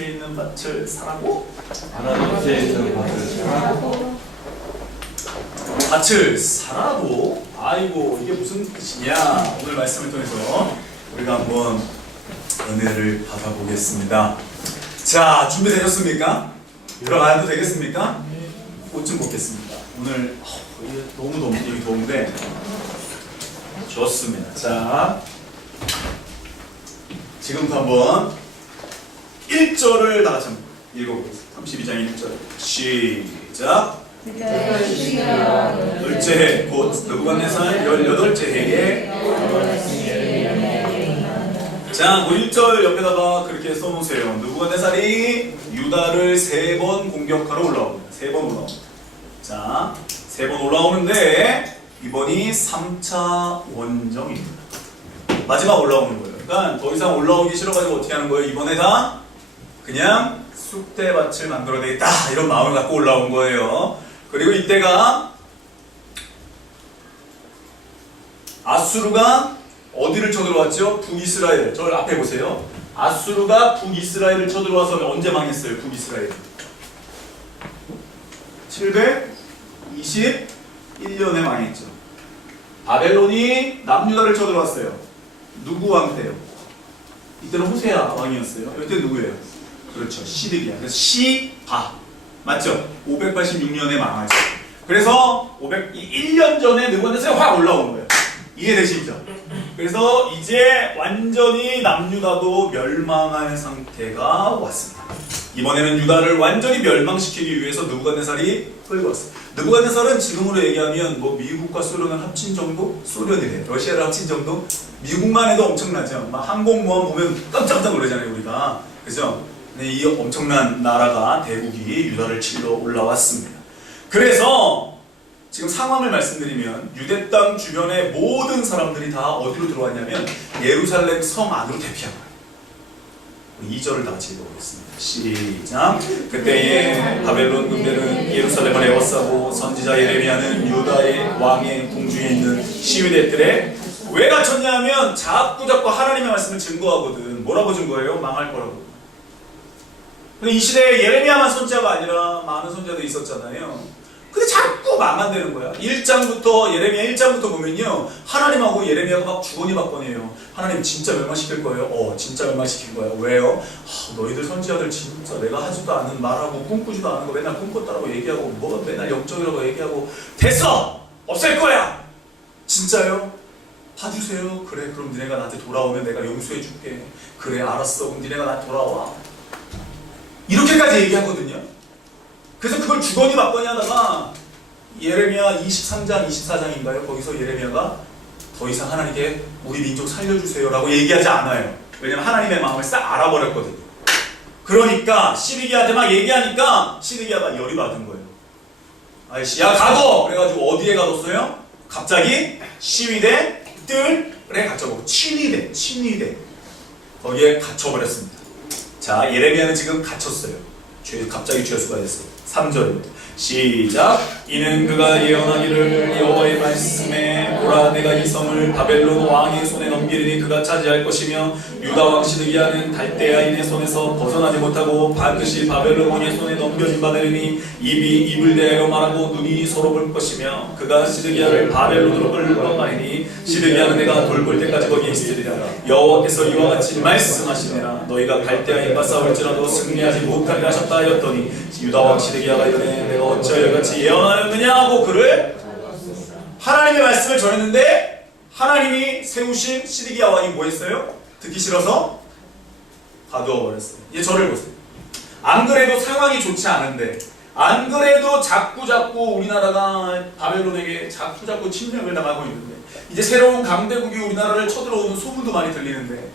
밭에 있는 밭을 사라고? 하나님 곁에 있는 밭을 사라고. 밭을 사라고? 아이고 이게 무슨 뜻이냐? 오늘 말씀을 통해서 우리가 한번 은혜를 받아보겠습니다. 자, 준비되셨습니까? 들어가도 되겠습니까? 옷 좀 벗겠습니다. 오늘 이게 너무 여기 더운데 좋습니다. 자, 지금부터 한번 1절을 다 같이 한번 읽어보겠습니다. 32장 1절 시작. 둘째 해 곧 느부갓네살 18째 해에 자, 1절 옆에다가 그렇게 써놓으세요. 느부갓네살이 유다를 3번 공격하러 올라옵니다. 3번 올라옵니다. 자, 3번 올라오는데 이번이 3차 원정입니다. 마지막 올라오는 거예요. 그러니까 더 이상 올라오기 싫어가지고 어떻게 하는 거예요? 이번에 다 그냥 쑥대밭을 만들어내겠다 이런 마음을 갖고 올라온 거예요. 그리고 이때가 아수르가 어디를 쳐들어왔죠? 북이스라엘. 저 앞에 보세요. 아수르가 북이스라엘을 쳐들어와서 언제 망했어요? 북이스라엘 721년에 망했죠. 바벨론이 남유다를 쳐들어왔어요. 누구 왕 때요? 이때는 호세아 왕이었어요. 이때 누구예요? 그렇죠. 시드기야. 그래서 시바 맞죠? 586년에 망하죠. 그래서 1년 전에 느부갓네살이 확 올라온 거예요. 이해되시죠? 그래서 이제 완전히 남유다도 멸망한 상태가 왔습니다. 이번에는 유다를 완전히 멸망시키기 위해서 느부갓네살이 끌고 왔어요. 느부갓네살은 지금으로 얘기하면 뭐 미국과 소련을 합친 정도? 소련이래. 러시아를 합친 정도? 미국만 해도 엄청나죠. 막 항공모함 보면 깜짝깜짝 놀라잖아요, 우리가. 그죠? 네, 이 엄청난 나라가 대국이 유다를 치러 올라왔습니다. 그래서 지금 상황을 말씀드리면 유대 땅 주변의 모든 사람들이 다 어디로 들어왔냐면 예루살렘 성 안으로 대피한 거예요. 2절을 다 같이 읽어보겠습니다. 시작. 그때에 바벨론 군대는 예루살렘을 에워싸고 선지자 예레미야는 유다의 왕의 궁중에 있는 시위대들에 왜 갇혔냐 하면 자꾸 하나님의 말씀을 증거하거든. 뭐라고 증거해요? 망할 거라고. 근데 이 시대에 예레미야만 선지자가 아니라 많은 선지자들이 있었잖아요. 근데 자꾸 망한다는 거야. 1장부터 예레미야 1장부터 보면요, 하나님하고 예레미야가 막 주거니 받거니에요. 하나님 진짜 멸망시킬 거예요? 진짜 멸망시킬 거예요. 왜요? 너희들 선지자들 진짜 내가 하지도 않은 말하고 꿈꾸지도 않은 거 맨날 꿈꿨다라고 얘기하고 뭐 맨날 영적이라고 얘기하고 됐어! 없앨 거야! 진짜요? 봐주세요. 그래, 그럼 니네가 나한테 돌아오면 내가 용서해 줄게. 그래, 알았어. 그럼 니네가 나한테 돌아와. 이렇게까지 얘기하거든요. 그래서 그걸 주거니 받거니 하다가 예레미야 23장 24장인가요? 거기서 예레미야가 더 이상 하나님께 우리 민족 살려주세요 라고 얘기하지 않아요. 왜냐면 하나님의 마음을 싹 알아버렸거든요. 그러니까 시드기야한테 막 얘기하니까 시드기야가 열이 받은 거예요. 아이씨 야 가둬! 그래가지고 어디에 가뒀어요? 갑자기 시위대들에 갇혀버리고 친위대 거기에 갇혀버렸습니다. 자, 예레미야는 지금 갇혔어요. 갑자기 죄수가 됐어요. 3절입니다. 시작. 이는 그가 예언하기를 여호와의 말씀에 보라 내가 이 성을 바벨론 왕의 손에 넘기리니 그가 차지할 것이며 유다 왕 시드기야는 갈대아인의 손에서 벗어나지 못하고 반드시 바벨론 왕의 손에 넘겨진 바 되리니 입을 대하여 말하고 눈이 서로 볼 것이며 그가 시드기야를 바벨론으로 끌어가리니 시드기야는 내가 돌볼 때까지 거기에 있으리라. 여호와께서 이와 같이 말씀하시니라. 너희가 갈대아인과 싸울지라도 승리하지 못하리라 하셨다 하였더니 유다 왕 시드기야가 이르되 내가 어찌하여 이같이 예언하였느냐 하고 그를 하나님의 말씀을 전했는데 하나님이 세우신 시드기야 왕이 뭐 했어요? 듣기 싫어서 가두어 버렸어요. 이제 저를 보세요. 안 그래도 상황이 좋지 않은데, 안 그래도 자꾸 우리나라가 바벨론에게 자꾸 침략을 당하고 있는데, 이제 새로운 강대국이 우리나라를 쳐들어오는 소문도 많이 들리는데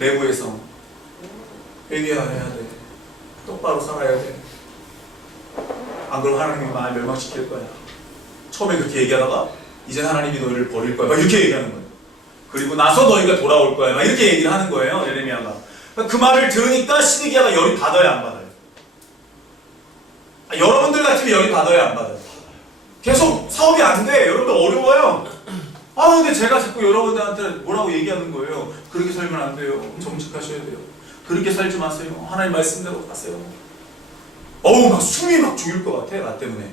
내부에서 회개해야 돼. 똑바로 살아야 돼. 안 그러면 하나님이 날 멸망시킬 거야. 처음에 그렇게 얘기하다가 이제 하나님이 너희를 버릴 거야. 막 이렇게 얘기하는 거예요. 그리고 나서 너희가 돌아올 거야. 막 이렇게 얘기를 하는 거예요. 예레미야가. 그 말을 들으니까 시드기야가 열이 받아야 안 받아요? 여러분들 같으면 열이 받아야 안 받아요? 계속 사업이 안 돼. 여러분들 어려워요. 근데 제가 자꾸 여러분들한테 뭐라고 얘기하는 거예요. 그렇게 살면 안 돼요. 정직하셔야 돼요. 그렇게 살지 마세요. 하나님 말씀대로 가세요. 어우 막 숨이 막 죽일 것 같아. 나 때문에.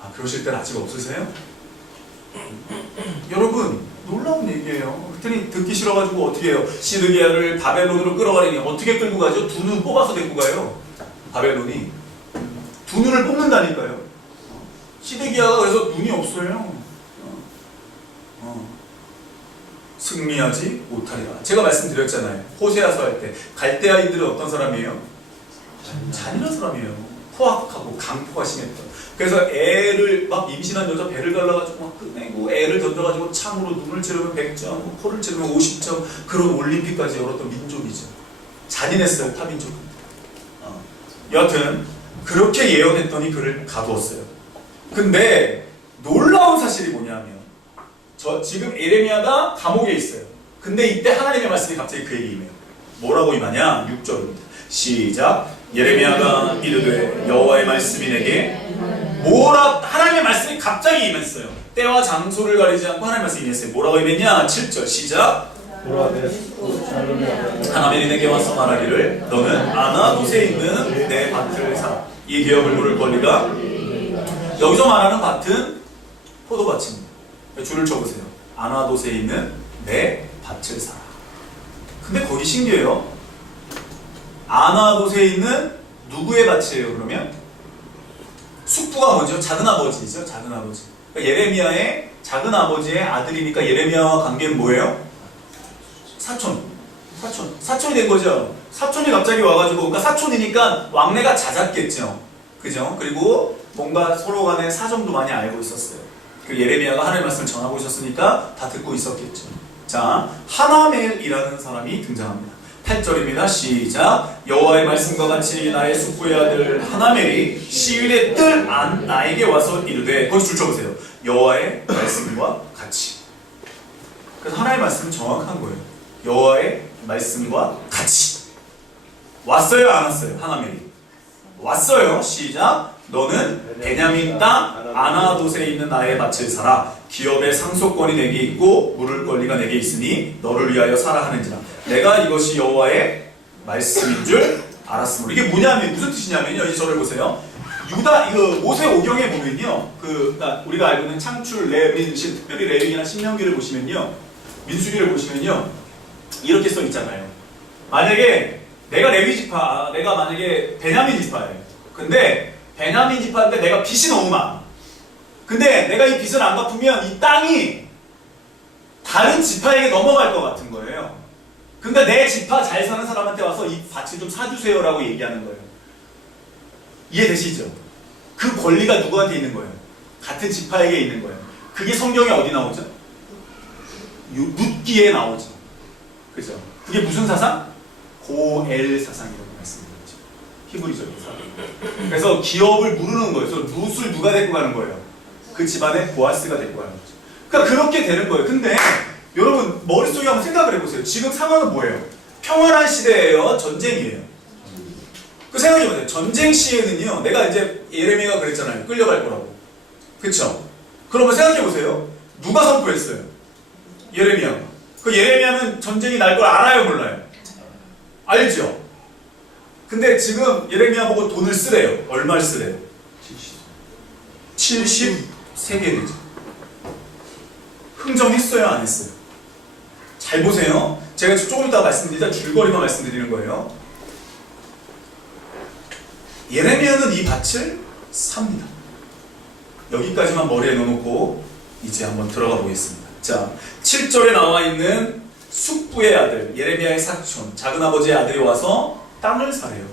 아 그러실 땐 아직 없으세요? 여러분 놀라운 얘기예요. 그랬더니 듣기 싫어가지고 어떻게 해요? 시드기야를 바벨론으로 끌어가려니 어떻게 끌고 가죠? 두 눈 뽑아서 데리고 가요. 바벨론이 두 눈을 뽑는다니까요. 시드기야가 그래서 눈이 없어요. 승리하지 못하리라. 제가 말씀드렸잖아요. 호세아서 할 때 갈대아인들은 어떤 사람이에요? 잔인한 사람이에요. 포악하고 강포가 심했던. 그래서 애를 막 임신한 여자 배를 갈라가지고 막 끝내고 애를 던져가지고 창으로 눈을 찌르면 100점, 코를 찌르면 50점 그런 올림픽까지 열었던 민족이죠. 잔인했어요. 타민족은. 여튼 그렇게 예언했더니 그를 가두었어요. 근데 놀라운 사실이 뭐냐면 지금 에레미야가 감옥에 있어요. 근데 이때 하나님의 말씀이 갑자기 그에게 임해요. 뭐라고 임하냐? 6절입니다. 시작. 예레미야가 이르되 여호와의 말씀이 내게 하나님의 말씀이 갑자기 임했어요. 때와 장소를 가리지 않고 하나님의 말씀이 임했어요. 뭐라고 임했냐? 7절 시작. 하나님이 내게 와서 말하기를 너는 아나돗에 있는 내 밭을 사. 이 기업을 물을 권리가 여기서 말하는 밭은 포도밭입니다. 줄을 쳐보세요. 아나돗에 있는 내 밭을 사라. 근데 거기 신기해요. 아나돗에 있는 누구의 밭이에요? 그러면 숙부가 뭐죠? 작은아버지죠. 작은아버지. 그러니까 예레미야의 작은아버지의 아들이니까 예레미야와 관계는 뭐예요? 사촌이 된 거죠. 사촌이 갑자기 와가지고, 그러니까 사촌이니까 왕래가 잦았겠죠. 그죠? 그리고 뭔가 서로 간에 사정도 많이 알고 있었어요. 그 예레미야가 하나님의 말씀을 전하고 있었으니까 다 듣고 있었겠죠. 자, 하나멜이라는 사람이 등장합니다. 8절입니다. 시작. 여호와의 말씀과 같이 나의 숙부의 아들 하나멜이 시위의 뜰 안 나에게 와서 이르되, 거기 줄 쳐보세요. 여호와의 말씀과 같이. 그래서 하나님의 말씀은 정확한 거예요. 여호와의 말씀과 같이. 왔어요? 안 왔어요? 하나멜이 왔어요. 시작. 너는 베냐민 땅 아나돗에 있는 나의 밭을 사라. 기업의 상속권이 내게 있고 물을 권리가 내게 있으니 너를 위하여 사라 하는지라. 내가 이것이 여호와의 말씀인 줄 알았으므로. 이게 뭐냐면 무슨 뜻이냐면요. 이 절을 보세요. 유다 모세 오경에 보면요. 그러니까 우리가 알고 있는 창출, 레위기, 특별히 레위기나 신명기를 보시면요. 민수기를 보시면요. 이렇게 써 있잖아요. 만약에 내가 레위 지파, 내가 만약에 베냐민 지파예요. 근데 베냐민 지파인데 내가 빚이 너무 많아. 근데 내가 이 빚을 안 갚으면 이 땅이 다른 지파에게 넘어갈 것 같은 거예요. 근데 내 지파 잘 사는 사람한테 와서 이 밭을 좀 사주세요 라고 얘기하는 거예요. 이해되시죠? 그 권리가 누구한테 있는 거예요? 같은 지파에게 있는 거예요. 그게 성경에 어디 나오죠? 룻기에 나오죠. 그죠? 그게 무슨 사상? 고엘 사상이라고 말씀드렸죠. 히브리적인 사상. 그래서 기업을 무르는 거예요. 그래서 룻을 누가 데리고 가는 거예요? 그 집안의 보아스가 데리고 가는 거죠. 그러니까 그렇게 되는 거예요. 근데 여러분 머릿속에 한번 생각을 해보세요. 지금 상황은 뭐예요? 평안한 시대예요? 전쟁이에요? 그 생각해보세요. 전쟁 시에는요. 내가 이제 예레미야가 그랬잖아요. 끌려갈 거라고. 그쵸? 그러면 생각해보세요. 누가 선포했어요? 예레미야가. 그 예레미야는 전쟁이 날 걸 알아요? 몰라요? 알죠? 근데 지금 예레미야 보고 돈을 쓰래요. 얼마를 쓰래요? 73개되죠. 흥정했어요? 안 했어요? 잘 보세요. 제가 조금 이따 말씀드리자 줄거리만 말씀드리는 거예요. 예레미야는 이 밭을 삽니다. 여기까지만 머리에 넣어놓고 이제 한번 들어가 보겠습니다. 자, 7절에 나와 있는 숙부의 아들, 예레미야의 사촌, 작은아버지의 아들이 와서 땅을 사래요.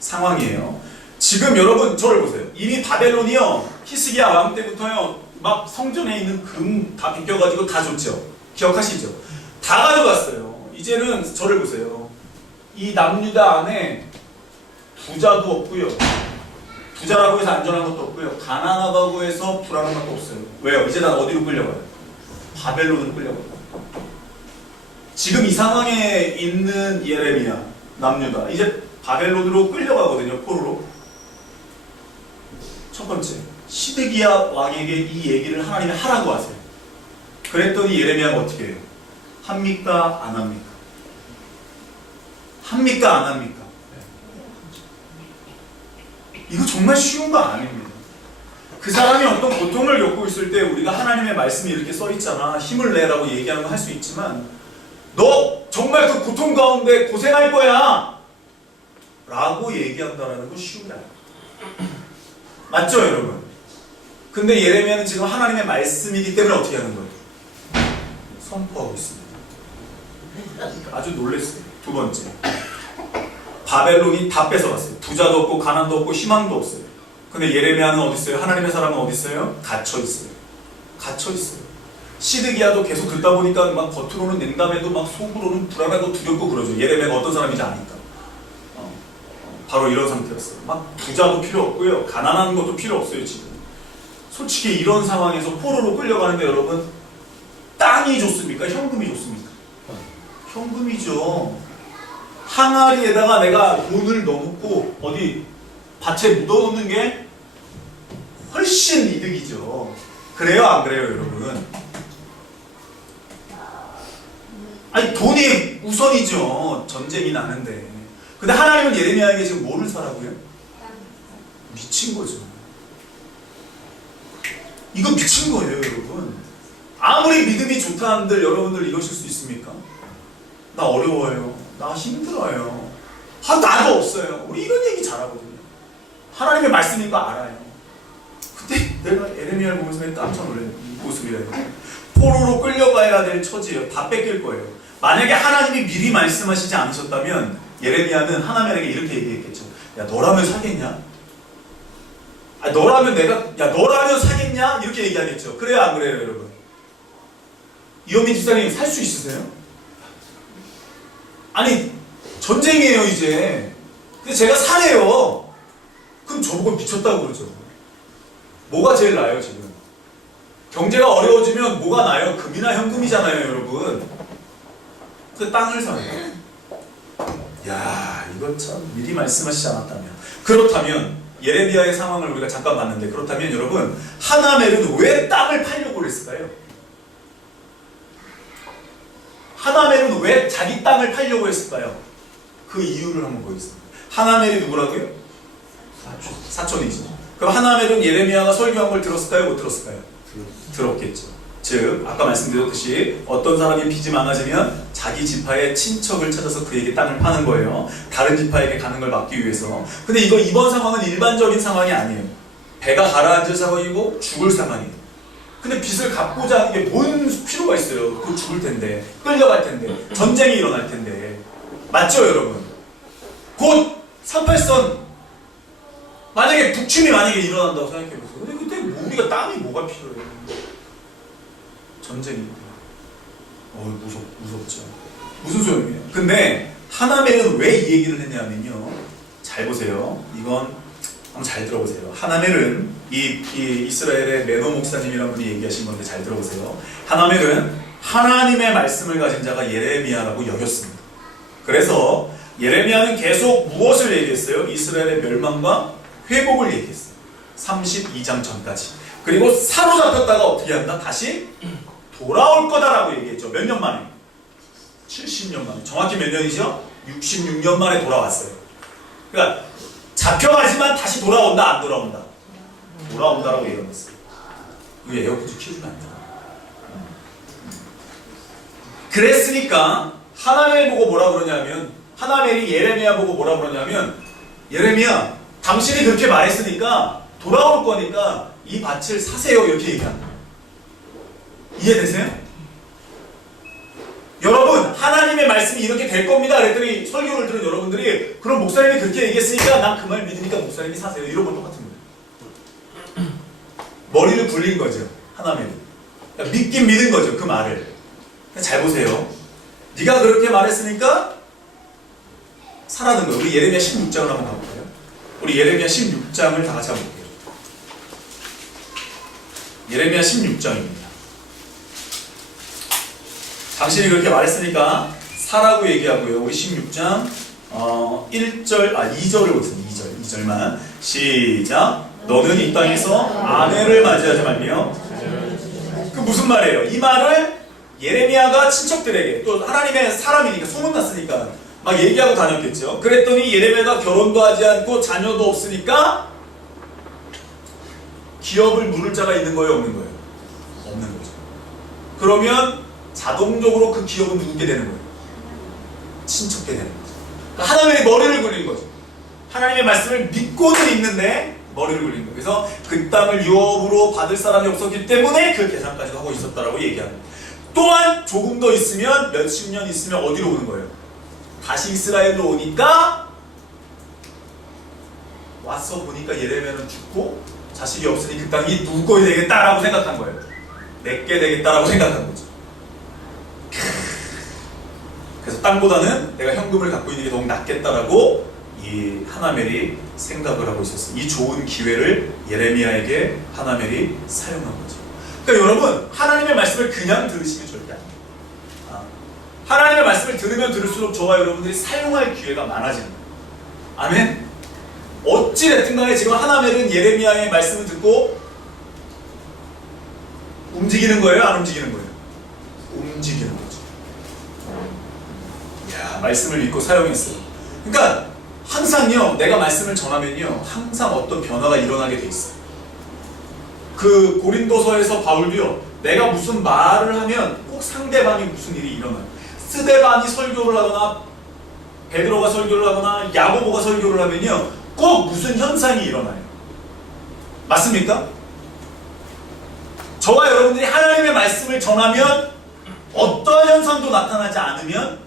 상황이에요. 지금 여러분 저를 보세요. 이미 바벨론이요, 히스기야 왕 때부터요, 막 성전에 있는 금 다 비껴가지고 다 줬죠. 기억하시죠? 다 가져갔어요. 이제는 저를 보세요. 이 남유다 안에 부자도 없고요. 부자라고 해서 안전한 것도 없고요. 가난하다고 해서 불안한 것도 없어요. 왜요? 이제 난 어디로 끌려가요? 바벨론으로 끌려가요. 지금 이 상황에 있는 예레미야, 남유다, 이제 바벨론으로 끌려가거든요. 포로로. 첫 번째, 시드기야 왕에게 이 얘기를 하나님이 하라고 하세요. 그랬더니 예레미야가 어떻게 해요? 합니까? 안 합니까? 합니까? 안 합니까? 이거 정말 쉬운 거 아닙니다. 그 사람이 어떤 고통을 겪고 있을 때 우리가 하나님의 말씀이 이렇게 써 있잖아. 힘을 내라고 얘기하는 거 할 수 있지만 너 정말 그 고통 가운데 고생할 거야 라고 얘기한다는 건 쉬운 게 아니에요. 맞죠 여러분? 근데 예레미야는 지금 하나님의 말씀이기 때문에 어떻게 하는 거예요? 선포하고 있습니다. 아주 놀랐어요. 두 번째, 바벨론이 다 뺏어갔어요. 부자도 없고 가난도 없고 희망도 없어요. 근데 예레미야는 어디 있어요? 하나님의 사람은 어디 있어요? 갇혀 있어요. 갇혀 있어요. 시드기야도 계속 듣다 보니까 막 겉으로는 냉담해도 막 속으로는 불안하고 두렵고 그러죠. 예레미야가 어떤 사람인지 아니까. 바로 이런 상태였어요. 막 부자도 필요 없고요. 가난한 것도 필요 없어요 지금. 솔직히 이런 상황에서 포로로 끌려가는데 여러분 땅이 좋습니까? 현금이 좋습니까? 현금이죠. 항아리에다가 내가 돈을 넣어놓고 어디 밭에 묻어놓는 게 훨씬 이득이죠. 그래요 안 그래요 여러분? 아니 돈이 우선이죠. 전쟁이 나는데. 근데 하나님은 예레미야에게 지금 뭐를 사라고요? 미친 거죠. 이거 미친 거예요 여러분. 아무리 믿음이 좋다 한들 여러분들 이러실 수 있습니까? 나 어려워요. 나 힘들어요. 나도 없어요. 우리 이런 얘기 잘하거든요. 하나님의 말씀인 거 알아요. 근데 내가 예레미야를 보면서 깜짝 놀라요. 이 모습이래요. 포로로 끌려가야 될 처지예요. 다 뺏길 거예요. 만약에 하나님이 미리 말씀하시지 않으셨다면 예레미야는 하나님에게 이렇게 얘기했겠죠. 야 너라면 사겠냐? 너라면 사겠냐? 이렇게 얘기하겠죠. 그래요 안 그래요 여러분? 이현민 집사님 살 수 있으세요? 아니 전쟁이에요 이제. 근데 제가 사래요. 그럼 저보고 미쳤다고 그러죠. 뭐가 제일 나아요 지금? 경제가 어려워지면 뭐가 나아요? 금이나 현금이잖아요 여러분. 그 땅을 사요. 야 이거 참 미리 말씀하시지 않았다면. 그렇다면 예레미야의 상황을 우리가 잠깐 봤는데 그렇다면 여러분 하나멜은 왜 땅을 팔려고 했을까요? 하나멜은 왜 자기 땅을 팔려고 했을까요? 그 이유를 한번 보겠습니다. 하나멜이 누구라고요? 사촌이죠. 그럼 하나멜은 예레미야가 설교한 걸 들었을까요? 못 들었을까요? 들었겠죠. 즉 아까 말씀드렸듯이 어떤 사람이 빚이 많아지면 자기 지파의 친척을 찾아서 그에게 땅을 파는 거예요. 다른 지파에게 가는 걸 막기 위해서. 근데 이번 상황은 일반적인 상황이 아니에요. 배가 가라앉을 상황이고 죽을 상황이에요. 근데 빚을 갚고자 하는 게 뭔 필요가 있어요. 그 죽을 텐데, 끌려갈 텐데, 전쟁이 일어날 텐데. 맞죠 여러분? 곧 38선 만약에 북침이 일어난다고 생각해보세요. 근데 그때 우리가 땅이 뭐가 필요해요? 전쟁입니다. 무섭죠. 무슨 소용이에요? 근데 하나멜은 왜 이 얘기를 했냐면요. 잘 보세요. 이건 한번 잘 들어보세요. 하나멜은 이 이스라엘의 메노 목사님이라는 분이 얘기하신 건데 잘 들어보세요. 하나멜은 하나님의 말씀을 가진 자가 예레미야라고 여겼습니다. 그래서 예레미야는 계속 무엇을 얘기했어요? 이스라엘의 멸망과 회복을 얘기했어요. 32장 전까지. 그리고 사로잡혔다가 어떻게 한다? 다시 돌아올 거다라고 얘기했죠. 몇 년 만에? 70년 만에. 정확히 몇 년이죠? 66년 만에 돌아왔어요. 그러니까 잡혀가지만 다시 돌아온다, 안 돌아온다? 돌아온다라고 얘기했어요. 이거 에어컨 좀 키워주면 안 돼요? 그랬으니까 하나멜 보고 뭐라 그러냐면 하나멜이 예레미야 보고 뭐라 그러냐면 예레미야 당신이 그렇게 말했으니까 돌아올 거니까 이 밭을 사세요 이렇게 얘기합니다. 이해되세요? 여러분 하나님의 말씀이 이렇게 될 겁니다 그랬더니 설교를 들은 여러분들이 그럼 목사님이 그렇게 얘기했으니까 난 그 말 믿으니까 목사님이 사세요 이런 건 똑같은 거예요. 머리를 굴린 거죠. 하나님이 그러니까 믿긴 믿은 거죠. 그 말을. 잘 보세요. 네가 그렇게 말했으니까 사라는 거예요. 우리 예레미야 16장을 한번 가볼까요? 우리 예레미야 16장을 다 같이 한번 볼게요. 예레미야 16장입니다. 당신이 그렇게 말했으니까 사라고 얘기하고요. 우리 16장 2절을 보겠습니다. 2절만 시작. 너는 이 땅에서 아내를 맞이하지 말며 그 무슨 말이에요? 이 말을 예레미야가 친척들에게, 또 하나님의 사람이니까 소문났으니까 막 얘기하고 다녔겠죠. 그랬더니 예레미야가 결혼도 하지 않고 자녀도 없으니까 기업을 물을 자가 있는 거예요, 없는 거예요? 없는 거죠. 그러면 자동적으로 그 기업은 누구게 되는 거예요? 친척게 되는 거죠. 그러니까 하나님의 머리를 굴린 거죠. 하나님의 말씀을 믿고는 있는데 머리를 굴린 거예요. 그래서 그 땅을 유업으로 받을 사람이 없었기 때문에 그 계산까지 하고 있었다라고 얘기합니다. 또한 조금 더 있으면, 몇십 년 있으면 어디로 오는 거예요? 다시 이스라엘로 오니까 와서 보니까 예레미야는 죽고 자식이 없으니 그 땅이 누구 거이 되겠다라고 생각한 거예요. 내게 되겠다라고 생각한 거죠. 그래서 땅보다는 내가 현금을 갖고 있는 게 더욱 낫겠다라고 이 하나멜이 생각을 하고 있었어요. 이 좋은 기회를 예레미야에게 하나멜이 사용한 거죠. 그러니까 여러분, 하나님의 말씀을 그냥 들으시면 절대 안 돼요. 하나님의 말씀을 들으면 들을수록 저와 여러분들이 사용할 기회가 많아지는 거예요. 아멘? 어찌됐든 간에 지금 하나멜은 예레미야의 말씀을 듣고 움직이는 거예요? 안 움직이는 거예요? 움직이는 거죠. 이야, 말씀을 믿고 사용했어요. 그러니까 항상요, 내가 말씀을 전하면요, 항상 어떤 변화가 일어나게 돼 있어요. 그 고린도서에서 바울도요, 내가 무슨 말을 하면 꼭 상대방이 무슨 일이 일어나요. 스데반이 설교를 하거나 베드로가 설교를 하거나 야고보가 설교를 하면요, 꼭 무슨 현상이 일어나요. 맞습니까? 저와 여러분들이 하나님의 말씀을 전하면 어떠한 현상도 나타나지 않으면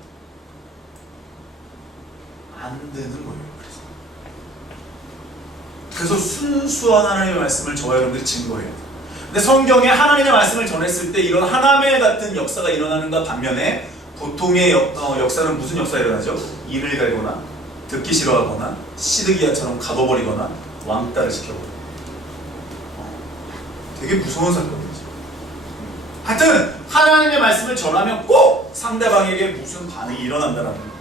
안 되는 거예요. 그래서 순수한 하나님의 말씀을 저와 여러분들이 증거해요. 근데 성경에 하나님의 말씀을 전했을 때 이런 하나멜 같은 역사가 일어나는가 반면에 보통의 역사는 무슨 역사가 일어나죠? 이를 갈거나 듣기 싫어하거나 시드기야처럼 가둬버리거나 왕따를 시켜버려요. 되게 무서운 사건이죠. 하여튼 하나님의 말씀을 전하면 꼭 상대방에게 무슨 반응이 일어난다는 거예요.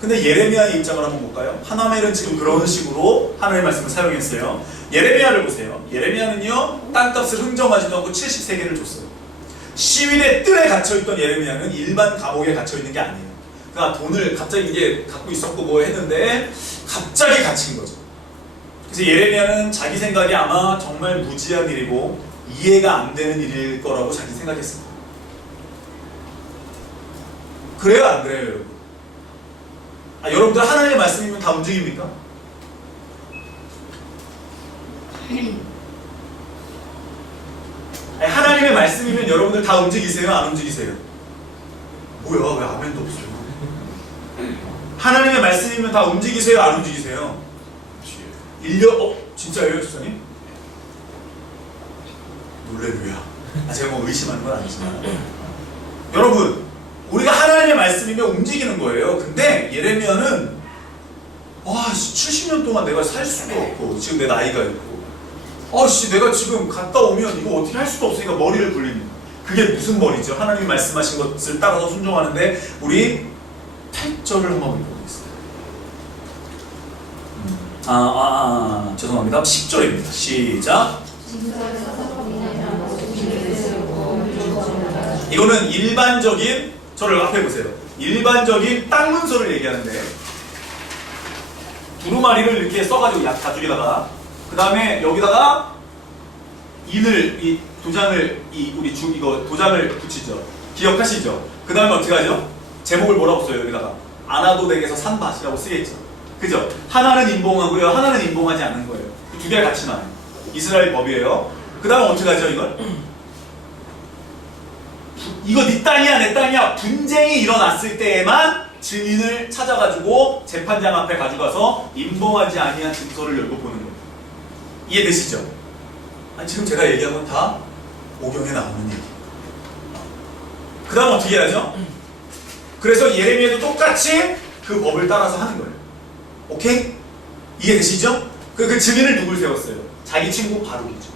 근데 예레미야의 입장을 한번 볼까요? 하나멜은 지금 그런 식으로 하나님의 말씀을 사용했어요. 예레미야를 보세요. 예레미야는요, 땅값을 흥정하지도 않고 70세겔을 줬어요. 시위대 뜰에 갇혀있던 예레미야는 일반 감옥에 갇혀있는 게 아니에요. 그러니까 돈을 갑자기 이제 갖고 있었고 뭐 했는데 갑자기 갇힌 거죠. 그래서 예레미야는 자기 생각이 아마 정말 무지한 일이고 이해가 안 되는 일일 거라고 자기 생각했습니다. 그래요, 안 그래요, 여러분? 여러분들 하나님의 말씀이면 다 움직입니까? 하나님의 말씀이면 여러분들 다 움직이세요? 안 움직이세요? 뭐야, 왜 아멘도 없어요? 하나님의 말씀이면 다 움직이세요? 안 움직이세요? 진짜예요, 주사님? 놀래루야. 제가 뭐 의심하는 건 아니지만 여러분, 우리가 하나님의 말씀이면 움직이는 거예요. 근데 예레미야는 70년 동안 내가 살 수도 없고 지금 내 나이가 있고 내가 지금 갔다 오면 이거 어떻게 할 수도 없으니까 머리를 굴립니다. 그게 무슨 머리죠? 하나님이 말씀하신 것을 따라서 순종하는데 우리 8절을 한번 읽어보겠습니다. 죄송합니다. 10절입니다. 시작. 이거는 일반적인, 저를 앞에 보세요. 일반적인 땅 문서를 얘기하는데 두루마리를 이렇게 써가지고 가죽에다가 그 다음에 여기다가 이 도장을 도장을 붙이죠. 기억하시죠? 그 다음에 어떻게 하죠? 제목을 뭐라고 써요? 여기다가 아나도덱에서 산 밭이라고 쓰겠죠. 그죠? 하나는 인봉하고요, 하나는 인봉하지 않는 거예요. 두 개가 같이 나요. 이스라엘 법이에요. 그 다음에 어떻게 하죠, 이걸? 이거 네 땅이야, 내 땅이야. 분쟁이 일어났을 때에만 증인을 찾아가지고 재판장 앞에 가져가서 인봉하지 아니한 증서를 열고 보는 거예요. 이해되시죠? 지금 제가 얘기한 건 다 오경에 나오는 얘기. 그 다음 어떻게 해야죠? 그래서 예레미야도 똑같이 그 법을 따라서 하는 거예요. 오케이? 이해되시죠? 그 증인을 누굴 세웠어요? 자기 친구 바룩이죠.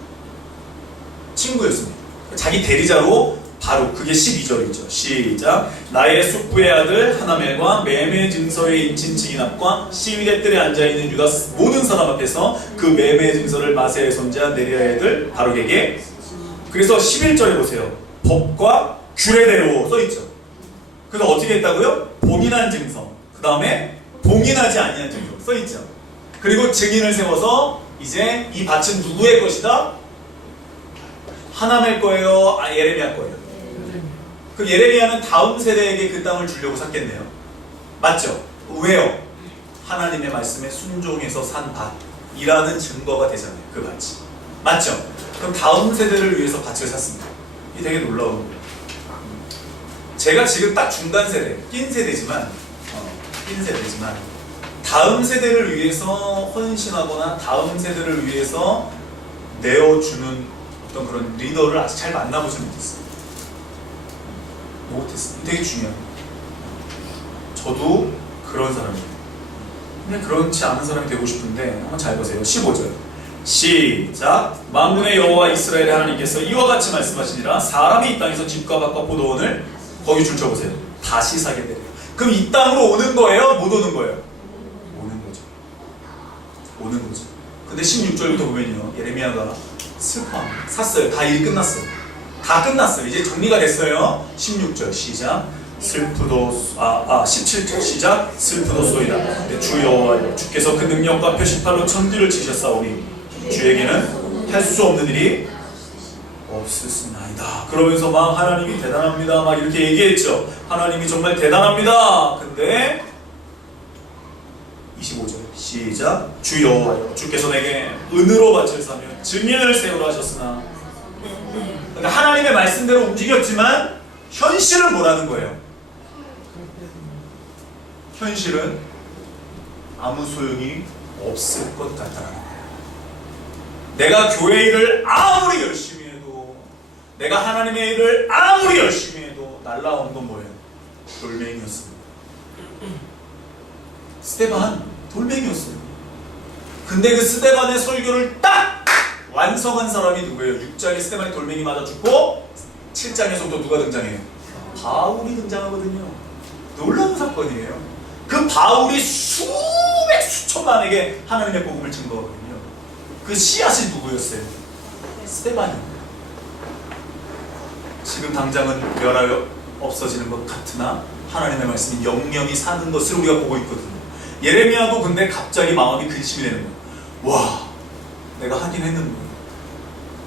친구였습니다. 자기 대리자로 바룩, 그게 12절이죠. 시작. 나의 숙부의 아들 하나멜과 매매 증서에 인친 증인 앞과 시위대 뜰에 앉아있는 유다 모든 사람 앞에서 그 매매 증서를 마세의 손자 네리아의 아들 바룩에게. 그래서 11절에 보세요. 법과 규례대로 써있죠. 그래서 어떻게 했다고요? 봉인한 증서, 그 다음에 봉인하지 아니한 증서 써있죠. 그리고 증인을 세워서 이제 이 밭은 누구의 것이다? 하나멜 거예요? 예레미야 거예요? 그 예레미야는 다음 세대에게 그 땅을 주려고 샀겠네요. 맞죠? 왜요? 하나님의 말씀에 순종해서 산 밭이라는 증거가 되잖아요. 그 밭이. 맞죠? 그럼 다음 세대를 위해서 밭을 샀습니다. 이게 되게 놀라운 거예요. 제가 지금 딱 중간 세대, 낀 세대지만 다음 세대를 위해서 헌신하거나 다음 세대를 위해서 내어주는 어떤 그런 리더를 아직 잘 만나보지 못했어요. 되게 중요해요. 저도 그런 사람이에요. 근데 그렇지 않은 사람이 되고 싶은데 한번 잘 보세요. 15절 시작. 만군의 여호와 이스라엘의 하나님께서 이와 같이 말씀하시니라. 사람이 이 땅에서 집과 밭과 포도원을 거기 줄쳐보세요. 다시 사게 되래요. 그럼 이 땅으로 오는 거예요? 못 오는 거예요? 오는 거죠. 근데 16절부터 보면요, 예레미야가 슬퍼합니다. 샀어요. 다 일이 끝났어요. 다 끝났어요. 이제 정리가 됐어요. 16절 시작. 17절 시작. 슬프도소이다. 주 여호와여, 주께서 그 능력과 표시팔로 천지를 치셨사오니 주에게는 할 수 없는 일이 없으시나이다. 그러면서 막 하나님이 대단합니다. 막 이렇게 얘기했죠. 하나님이 정말 대단합니다. 근데 25절 시작. 주 여호와여, 주께서 내게 은으로 밭을 사며 증인을 세우라 하셨으나. 그러니까 하나님의 말씀대로 움직였지만 현실은 뭐라는 거예요? 현실은 아무 소용이 없을 것 같다는 거예요. 내가 교회 일을 아무리 열심히 해도, 내가 하나님의 일을 아무리 열심히 해도 날라온 건 뭐예요? 돌멩이였습니다. 스데반 돌멩이였어요. 근데 그 스데반의 설교를 딱 완성한 사람이 누구예요? 6장에 스데반이 돌멩이 맞아 죽고 7장에서 또 누가 등장해요? 바울이 등장하거든요. 놀라운 사건이에요. 그 바울이 수천만에게 하나님의 복음을 증거하거든요. 그 씨앗이 누구였어요? 스데반입니다. 지금 당장은 멸하여 없어지는 것 같으나 하나님의 말씀이 영영이 사는 것을 우리가 보고 있거든요. 예레미야도 근데 갑자기 마음이 근심이 되는 거예요. 와, 내가 하긴 했는데,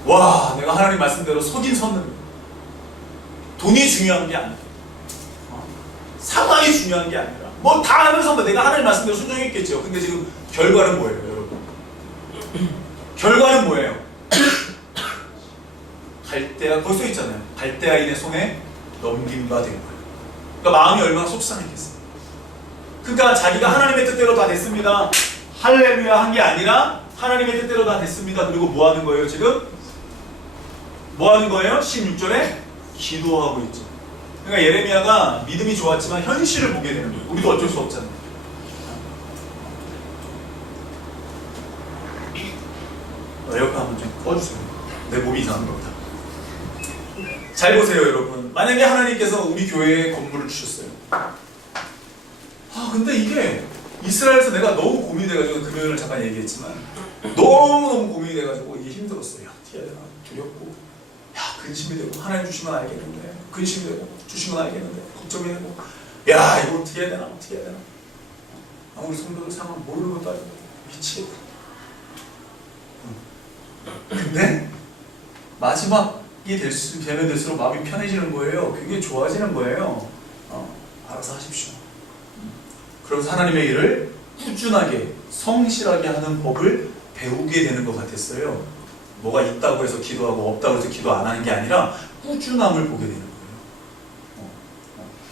와, 내가 하나님 말씀대로 서긴 섰는데, 돈이 중요한 게 아니라, 상황이 중요한 게 아니라, 뭐 다 하면서 내가 하나님 말씀대로 순종했겠죠. 근데 지금 결과는 뭐예요, 여러분? 결과는 뭐예요? 갈대아, 거기 써 있잖아요. 갈대아인의 손에 넘긴 바 된 거예요. 그러니까 마음이 얼마나 속상했겠어요. 그러니까 자기가 하나님의 뜻대로 다 됐습니다. 할렐루야 한 게 아니라 하나님의 뜻대로 다 됐습니다. 그리고 뭐 하는 거예요, 지금? 뭐 하는 거예요? 16절에 기도하고 있죠. 그러니까 예레미야가 믿음이 좋았지만 현실을 보게 되는 거예요. 우리도 어쩔 수 없잖아요. 에어컨 한번 좀 꺼주세요. 내 몸이 이상한 겁니다. 잘 보세요, 여러분. 만약에 하나님께서 우리 교회에 건물을 주셨어요. 근데 이게 이스라엘에서 내가 너무 고민이 돼가지고 금요일을 잠깐 얘기했지만 너무너무 고민이 돼가지고 이게 힘들었어요. 어떻게 해야 되나? 두렵고, 근심이 되고, 하나님 주시면 알겠는데, 근심이 되고, 주시면 알겠는데, 걱정이 되고, 이거 어떻게 해야 되나? 어떻게 해야 되나? 우리 성도들 상황 모르는 것도 아니고 미치겠다. 근데 마지막이 되면 될수록 마음이 편해지는 거예요. 굉장히 좋아지는 거예요. 알아서 하십시오. 그러면서 하나님의 일을 꾸준하게 성실하게 하는 법을 배우게 되는 것 같았어요. 뭐가 있다고 해서 기도하고 없다고 해서 기도 안 하는 게 아니라 꾸준함을 보게 되는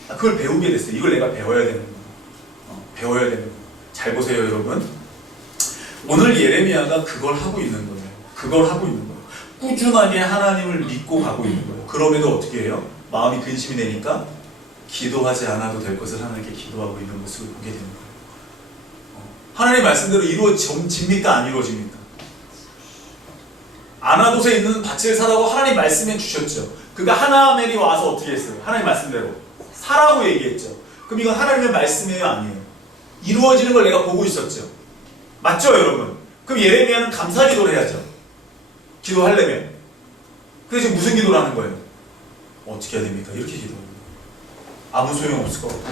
거예요. 그걸 배우게 됐어요. 이걸 내가 배워야 되는 거예요. 배워야 되는 거예요. 잘 보세요, 여러분. 오늘 예레미야가 그걸 하고 있는 거예요. 그걸 하고 있는 거예요. 꾸준하게 하나님을 믿고 가고 있는 거예요. 그럼에도 어떻게 해요? 마음이 근심이 되니까 기도하지 않아도 될 것을 하나님께 기도하고 있는 모습을 보게 되는 거예요. 하나님 말씀대로 이루어집니까? 안 이루어집니까? 아나돗에 있는 밭을 사라고 하나님 말씀해 주셨죠. 그러니까 하나멜이 와서 어떻게 했어요? 하나님 말씀대로 사라고 얘기했죠. 그럼 이건 하나님의 말씀이에요? 아니에요? 이루어지는 걸 내가 보고 있었죠. 맞죠, 여러분? 그럼 예레미야는 감사 기도를 해야죠. 기도하려면. 근데 지금 무슨 기도를 하는 거예요? 어떻게 해야 됩니까? 이렇게 기도합니다. 아무 소용 없을 것 같고.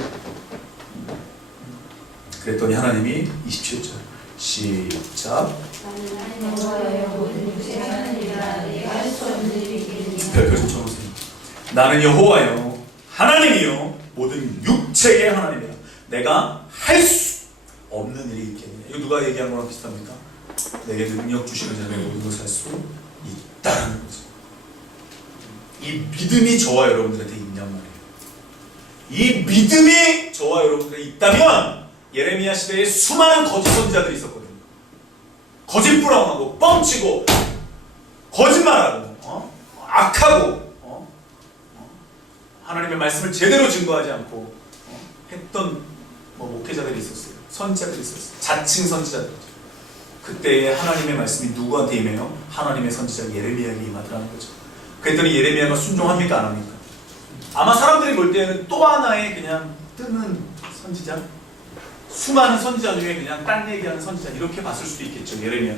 그랬더니 하나님이 27절 시작. 별표 좀 쳐보세요. 나는 여호와여 하나님이요 모든 육체의 하나님이라. 내가 할 수 없는 일이 있겠느냐. 이거 누가 얘기한 거랑 비슷합니까? 내게 능력 주시는 자는 모든 것을 할 수 있다는 거죠. 이 믿음이 저와 여러분들한테 있냔 말이에요. 이 믿음이 저와 여러분들에 있다면 예레미야 시대에 수많은 거짓 선지자들이 있었거든요. 거짓부렁하고 뻥치고 거짓말하고 악하고 하나님의 말씀을 제대로 증거하지 않고 했던 목회자들이 있었어요. 선지자들이 있었어요. 자칭 선지자들. 그때의 하나님의 말씀이 누구한테 임해요? 하나님의 선지자 예레미야에게 임하더라는 거죠. 그랬더니 예레미야가 순종합니까? 안 합니까? 아마 사람들이 볼 때는 또 하나의 그냥 뜨는 선지자? 수많은 선지자 중에 그냥 딴 얘기하는 선지자 이렇게 봤을 수도 있겠죠. 예레미야.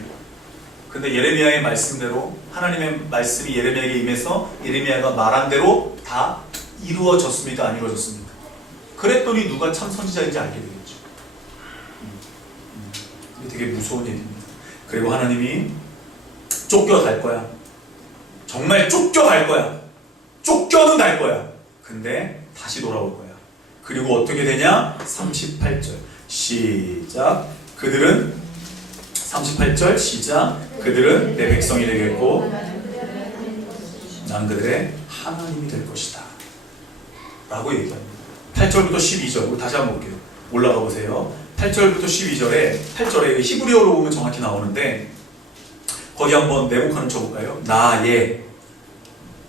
근데 예레미야의 말씀대로 하나님의 말씀이 예레미야에게 임해서 예레미야가 말한 대로 다 이루어졌습니까? 안 이루어졌습니까? 그랬더니 누가 참 선지자인지 알게 되겠죠. 이게 되게 무서운 일입니다. 그리고 하나님이 쫓겨갈 거야. 정말 쫓겨갈 거야. 쫓겨는 갈 거야. 근데 다시 돌아올 거야. 그리고 어떻게 되냐? 38절 시작. 그들은 38절 시작. 그들은 내 백성이 되겠고 난 그들의 하나님이 될 것이다 라고 얘기합니다. 8절부터 12절 우리 다시 한번 볼게요. 올라가 보세요. 8절부터 12절에 8절에 히브리어로 보면 정확히 나오는데 거기 한번 내복하는 쳐볼까요? 나의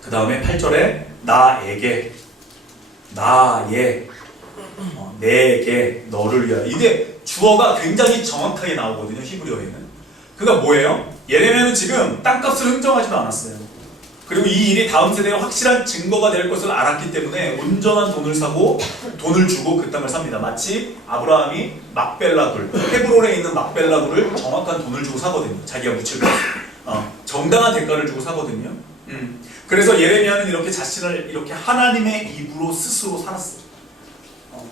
그 다음에 8절에 나에게 나의 내게 너를 위하여. 이게 주어가 굉장히 정확하게 나오거든요. 히브리어에는. 그가 뭐예요? 예레미야는 지금 땅값을 흥정하지도 않았어요. 그리고 이 일이 다음 세대에 확실한 증거가 될 것을 알았기 때문에 온전한 돈을 사고 돈을 주고 그 땅을 삽니다. 마치 아브라함이 막벨라굴, 헤브론에 있는 막벨라굴을 정확한 돈을 주고 사거든요. 자기가 묻힐 때 정당한 대가를 주고 사거든요. 그래서 예레미야는 이렇게 자신을 이렇게 하나님의 입으로 스스로 살았어요.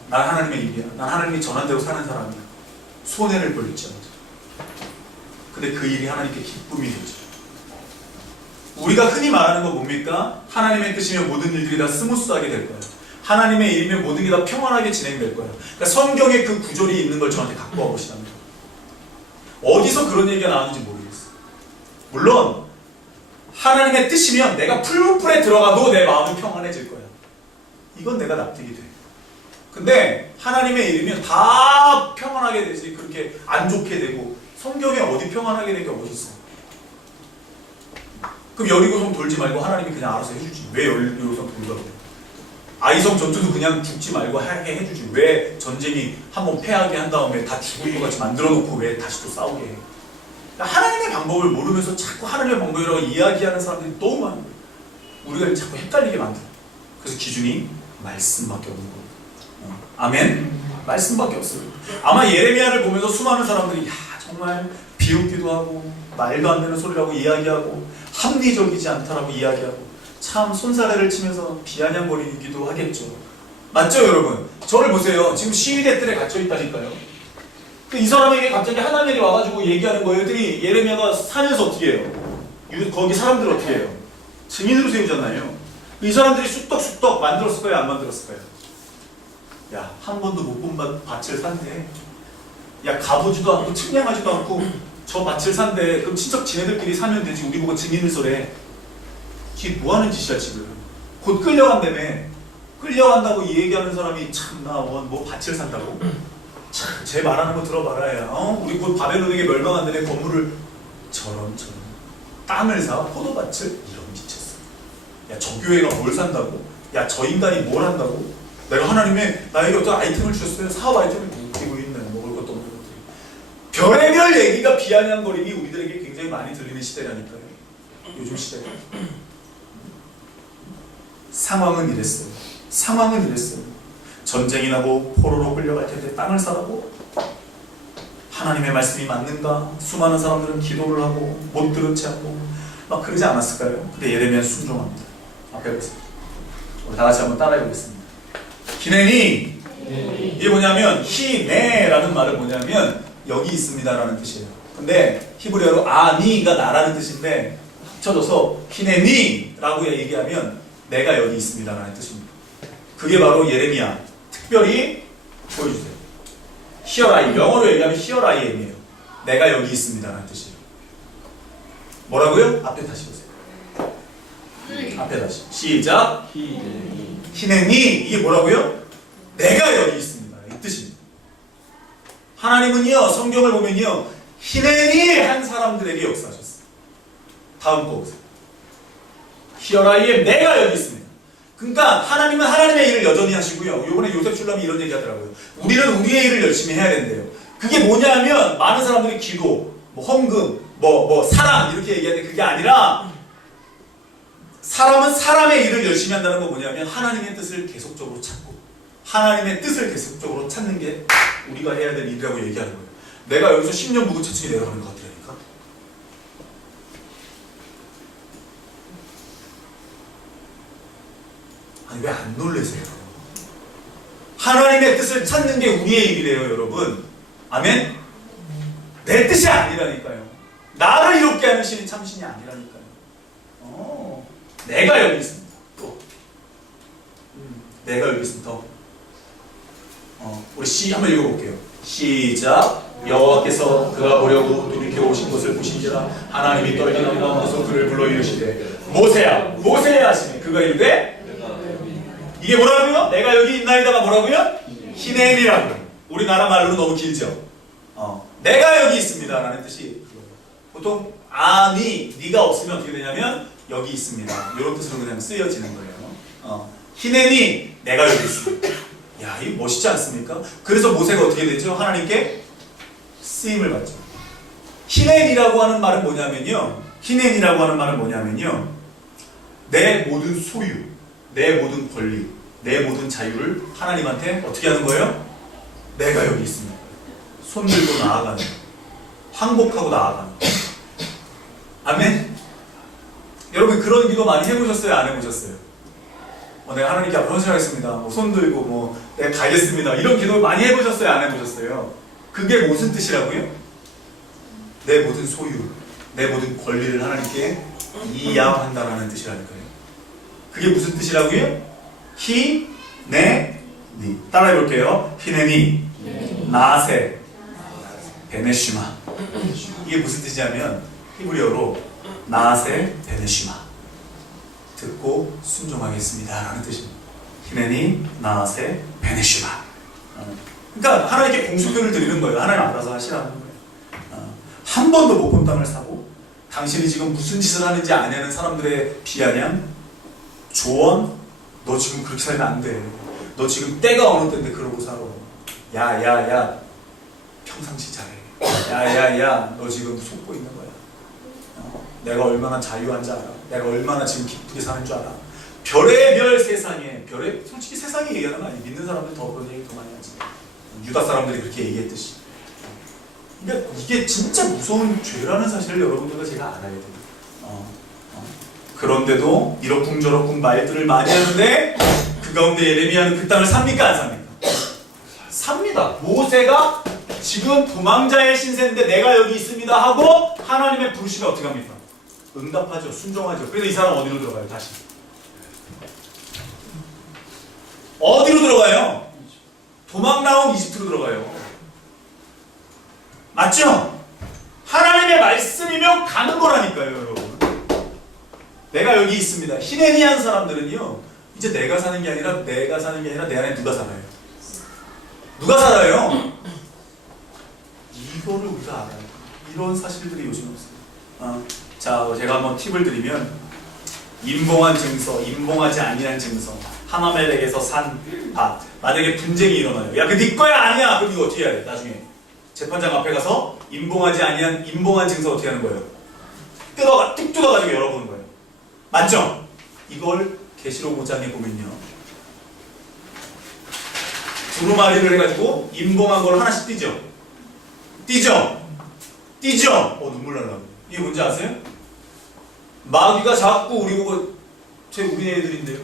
난 하나님의 입이야. 난 하나님이 전한 대로 사는 사람이야. 손해를 벌지 않죠. 근데 그 일이 하나님께 기쁨이 되죠. 우리가 흔히 말하는 건 뭡니까? 하나님의 뜻이면 모든 일들이 다 스무스하게 될 거야. 하나님의 일이면 모든 게 다 평안하게 진행될 거야. 그러니까 성경에 그 구절이 있는 걸 저한테 갖고 와보시랍니다. 어디서 그런 얘기가 나왔는지 모르겠어. 물론 하나님의 뜻이면 내가 풀무불에 들어가도 내 마음은 평안해질 거야. 이건 내가 납득이 돼. 근데 하나님의 일이면 다 평안하게 되지 그렇게 안 좋게 되고 성경에 어디 평안하게 된 게 어디 있어? 그럼 여리고성 돌지 말고 하나님이 그냥 알아서 해주지. 왜 여리고성 돌라고 그래? 아이성 전투도 그냥 죽지 말고 하게 해주지. 왜 전쟁이 한번 패하게 한 다음에 다 죽을 것 같이 만들어 놓고 왜 다시 또 싸우게 해? 그러니까 하나님의 방법을 모르면서 자꾸 하나님의 방법이라고 이야기하는 사람들이 너무 많은 거예요. 우리가 자꾸 헷갈리게 만들어. 그래서 기준이 말씀밖에 없는 거예요. 아멘? 말씀밖에 없어요. 아마 예레미야를 보면서 수많은 사람들이 야 정말 비웃기도 하고 말도 안 되는 소리라고 이야기하고 합리적이지 않다라고 이야기하고 참 손사래를 치면서 비아냥거리기도 하겠죠. 맞죠 여러분? 저를 보세요. 지금 시위대들에 갇혀있다니까요. 이 사람에게 갑자기 하나님이 와가지고 얘기하는 거예요. 애들이 예레미야가 사면서 어떻게 해요? 거기 사람들 어떻게 해요? 증인으로 세우잖아요. 이 사람들이 쑥떡쑥떡 만들었을 거예요? 안 만들었을 거예요? 야, 한 번도 못 본 밭을 산대. 야, 가보지도 않고 측량하지도 않고 저 밭을 산대. 그럼 친척 지네들끼리 사면 되지. 우리 보고 증인을 서래. 이게 뭐하는 짓이야 지금. 곧 끌려간다며. 끌려간다고 얘기하는 사람이 참나 뭐 밭을 산다고? 참, 제 말하는 거 들어봐라 야. 우리 곧 바벨론에게 멸망한다네. 건물을 저런 땅을 사 포도밭을 이런 짓했어. 야, 저 교회가 뭘 산다고? 야, 저 인간이 뭘 한다고? 내가 하나님의 나에게 어떤 아이템을 주셨어요. 사업 아이템을 웃기고 있네. 먹을 것도 없는 것들이. 별의별 얘기가 비아냥거림이 우리들에게 굉장히 많이 들리는 시대라니까요. 요즘 시대가. 상황은 이랬어요. 상황은 이랬어요. 전쟁이 나고 포로로 끌려갈 텐데 땅을 사라고? 하나님의 말씀이 맞는가? 수많은 사람들은 기도를 하고 못 들은 채 하고 막 그러지 않았을까요? 근데 예레미야는 순종합니다. 앞에 보세요. 우리 다 같이 한번 따라해 보겠습니다. 히네니. 이게 뭐냐면 히네라는 말은 뭐냐면 여기 있습니다라는 뜻이에요. 근데 히브리어로 아니가 나라는 뜻인데 합쳐져서 히네니라고 얘기하면 내가 여기 있습니다라는 뜻입니다. 그게 바로 예레미야. 특별히 보여주세요. Here I am. 영어로 얘기하면 Here I am이에요. 내가 여기 있습니다라는 뜻이에요. 뭐라고요? 앞에 다시 보세요. 앞에 다시. 시작. 히네니. 이게 뭐라고요? 내가 여기 있습니다. 이 뜻입니다. 하나님은요, 성경을 보면요, 히네니 한 사람들에게 역사하셨어요. 다음 거 보세요. Here I am. 내가 여기 있습니다. 그러니까 하나님은 하나님의 일을 여전히 하시고요. 이번에 요셉 출람이 이런 얘기 하더라고요. 우리는 우리의 일을 열심히 해야 된대요. 그게 뭐냐면 많은 사람들이 기도, 뭐 헌금, 뭐 사랑 이렇게 얘기하는데 그게 아니라 사람은 사람의 일을 열심히 한다는 건 뭐냐면 하나님의 뜻을 계속적으로 찾고 하나님의 뜻을 계속적으로 찾는 게 우리가 해야 될 일이라고 얘기하는 거예요. 내가 여기서 10년 무구체층이 내려가는 것 같으니까. 아니 왜 안 놀라세요? 하나님의 뜻을 찾는 게 우리의 일이래요, 여러분. 아멘? 내 뜻이 아니라니까요. 나를 이롭게 하는 신이 참 신이 아니라니까요. 내가 여기 있습니다. 또 내가 여기 있습니다. 우리 시 한번 읽어볼게요. 시작. 여호와께서 그가 보려고 돌이켜 오신 것을 보신지라 하나님이 떨기 가운데서 그를 불러 이르시되 모세야 모세야 하시네. 그가 이르되 이게 뭐라고요? 내가 여기 있나이다가 뭐라고요? 히네니라고. 우리나라 말로는 너무 길죠. 내가 여기 있습니다 라는 뜻이 보통 아니 네가 없으면 어떻게 되냐면 여기 있습니다 이런 뜻으로 그냥 쓰여지는 거예요. 히네니 내가 여기 있습니다. 야, 이거 멋있지 않습니까? 그래서 모세가 어떻게 되죠? 하나님께 쓰임을 받죠. 히넨이라고 하는 말은 뭐냐면요. 히넨이라고 하는 말은 뭐냐면요. 내 모든 소유, 내 모든 권리, 내 모든 자유를 하나님한테 어떻게 하는 거예요? 내가 여기 있습니다. 손 들고 나아가는 거예요. 항복하고 나아가는 거예요. 아멘? 여러분 그런 기도 많이 해보셨어요? 안 해보셨어요? 내가 하나님께 앞으로 헌신하겠습니다. 손 들고 내가 가겠습니다. 이런 기도 많이 해보셨어요? 안 해보셨어요? 그게 무슨 뜻이라고요? 내 모든 소유, 내 모든 권리를 하나님께 이양한다라는 뜻이라니까요. 그게 무슨 뜻이라고요? 히, 네, 니. 따라해볼게요. 히네니, 나세, 베네시마. 이게 무슨 뜻이냐면 히브리어로 나세, 베네시마. 듣고 순종하겠습니다 라는 뜻입니다. 히네니, 나세, 베네시마. 그러니까 하나님께 공수교를 드리는 거예요. 하나님 알아서 하시라는 거예요. 한 번도 못 본 땅을 사고 당신이 지금 무슨 짓을 하는지 아냐는 사람들의 비아냥, 조언, 너 지금 그렇게 살면 안 돼. 너 지금 때가 어느 때인데 그러고 살아. 야, 평상시 잘해. 야, 너 지금 속고 있는 거야. 내가 얼마나 자유한 줄 알아. 내가 얼마나 지금 기쁘게 사는 줄 알아. 별의 별 세상에, 솔직히 세상이 얘기하는 거 아니에요. 믿는 사람들 더 그런 얘기 더 많이 하지. 유다 사람들이 그렇게 얘기했듯이. 그러니까 이게 진짜 무서운 죄라는 사실을 여러분들과 제가 알아야 돼요. 그런데도 이러쿵저러쿵 말들을 많이 하는데 그 가운데 예레미야는 그 땅을 삽니까 안 삽니까? 삽니다. 모세가 지금 도망자의 신세인데 내가 여기 있습니다 하고 하나님의 부르심에 어떻게 합니까? 응답하죠. 순종하죠. 그래서 이 사람 어디로 들어가요? 다시 어디로 들어가요? 도망 나온 이집트로 들어가요. 맞죠? 하나님의 말씀이면 가는 거라니까요, 여러분. 내가 여기 있습니다. 히네니한 사람들은요, 이제 내가 사는 게 아니라 내 안에 누가 살아요? 누가 살아요? 이거를 우리가 알아요. 이런 사실들이 요즘 없어요. 자, 제가 한번 팁을 드리면 임봉한 증서, 임봉하지 아니한 증서, 하마멜렉에서 산 밭. 만약에 분쟁이 일어나요. 야, 그 네 거야 아니야? 그럼 이거 어떻게 해야 돼? 나중에 재판장 앞에 가서 임봉하지 아니한 임봉한 증서 어떻게 하는 거예요? 뚝 뜯어가지고 열어보는 거예요. 맞죠? 이걸 계시록 5장에 보면요, 두루마리를 해가지고 임봉한 걸 하나씩 띄죠? 눈물 날라. 이게 뭔지 아세요? 마귀가 자꾸 우리 보고 쟤 우리 애들인데요?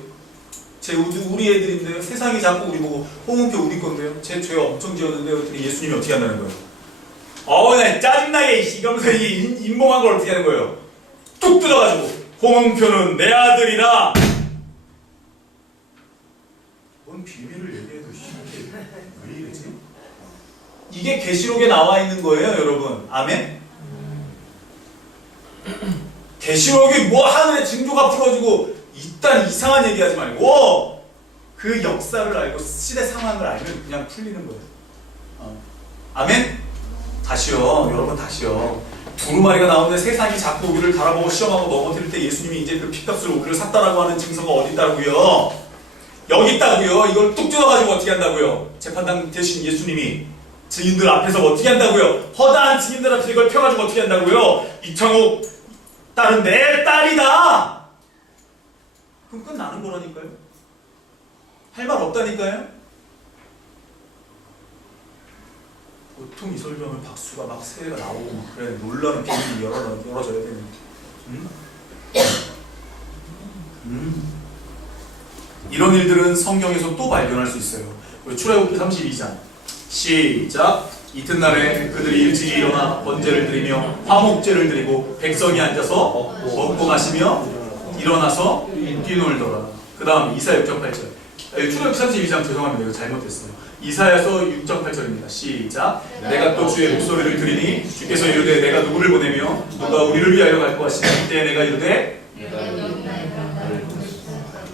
우리 애들인데요. 세상이 자꾸 우리 보고 홍은표 우리 건데요. 제 죄 엄청 지었는데 어떻게 예수님이 어떻게 한다는 거예요? 나 짜증나게 이러면서 인봉한 걸 어떻게 하는 거예요? 뚝 뜯어가지고 홍은표는 내 아들이라. 뭔 비밀을 얘기해도 왜 이러지? 이게 계시록에 나와 있는 거예요, 여러분. 아멘? 계시록이 뭐 하늘의 징조가 풀어지고 이딴 이상한 얘기하지 말고 그 역사를 알고 시대 상황을 알면 그냥 풀리는 거예요. 아멘? 다시요, 여러분 다시요. 두루마리가 나오는데 세상이 자꾸 우리를 달아보고 시험하고 넘어뜨릴 때 예수님이 이제 그 피값으로 우리를 샀다라고 하는 증서가 어디 있다고요? 여기 있다고요. 이걸 뚝 뜯어가지고 어떻게 한다고요? 재판당 대신 예수님이 증인들 앞에서 어떻게 한다고요? 허다한 증인들한테 이걸 펴가지고 어떻게 한다고요? 이창욱 딸은 내 딸이다. 그럼 끝나는 거라니까요. 할 말 없다니까요. 보통 이 설교하면 박수가 막 세례가 나오고 막 그래 놀라는 비밀이 열어져야 되는데. 이런 일들은 성경에서 또 발견할 수 있어요. 우리 출애굽기 32장 시작. 이튿날에 그들이 일찍이 일어나 번제를 드리며 화목제를 드리고 백성이 앉아서 먹고 마시며 일어나서 뛰놀더라. 그 다음 이사야 6.8절. 출애굽기 32장 죄송합니다. 이거 잘못됐어요. 이사야서 6.8절입니다. 시작. 내가 또 주의 목소리를 들으니 주께서 이르되 내가 누구를 보내며 누가 우리를 위하여 갈 것이냐. 이때 내가 이르되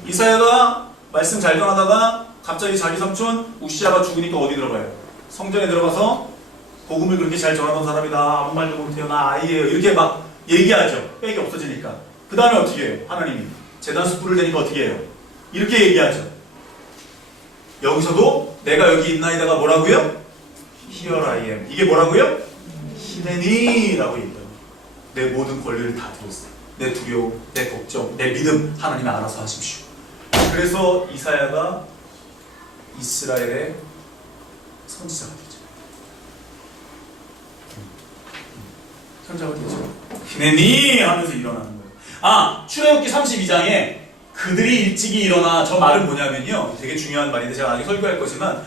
이사야가 말씀 잘 전하다가 갑자기 자기 삼촌 우시아가 죽으니까 어디 들어가요? 성전에 들어가서 복음을 그렇게 잘 전하던 사람이다. 아무 말도 못해요. 나 아이예요. 이렇게 막 얘기하죠. 빽이 없어지니까. 그 다음에 어떻게 해요? 하나님이 제단 숯불을 대니까 어떻게 해요? 이렇게 얘기하죠. 여기서도 내가 여기 있나이다가 뭐라고요? Here I am. 이게 뭐라고요? 히데니라고 얘기해요. 내 모든 권리를 다 드렸어요. 내 두려움, 내 걱정, 내 믿음 하나님이 알아서 하십시오. 그래서 이사야가 이스라엘의 선지자가 되죠. 선지자가 되죠. 히데니 하면서 일어나는 거예요. 출애굽기 32장에 그들이 일찍이 일어나, 저 말은 뭐냐면요, 되게 중요한 말인데 제가 나중에 설교할 거지만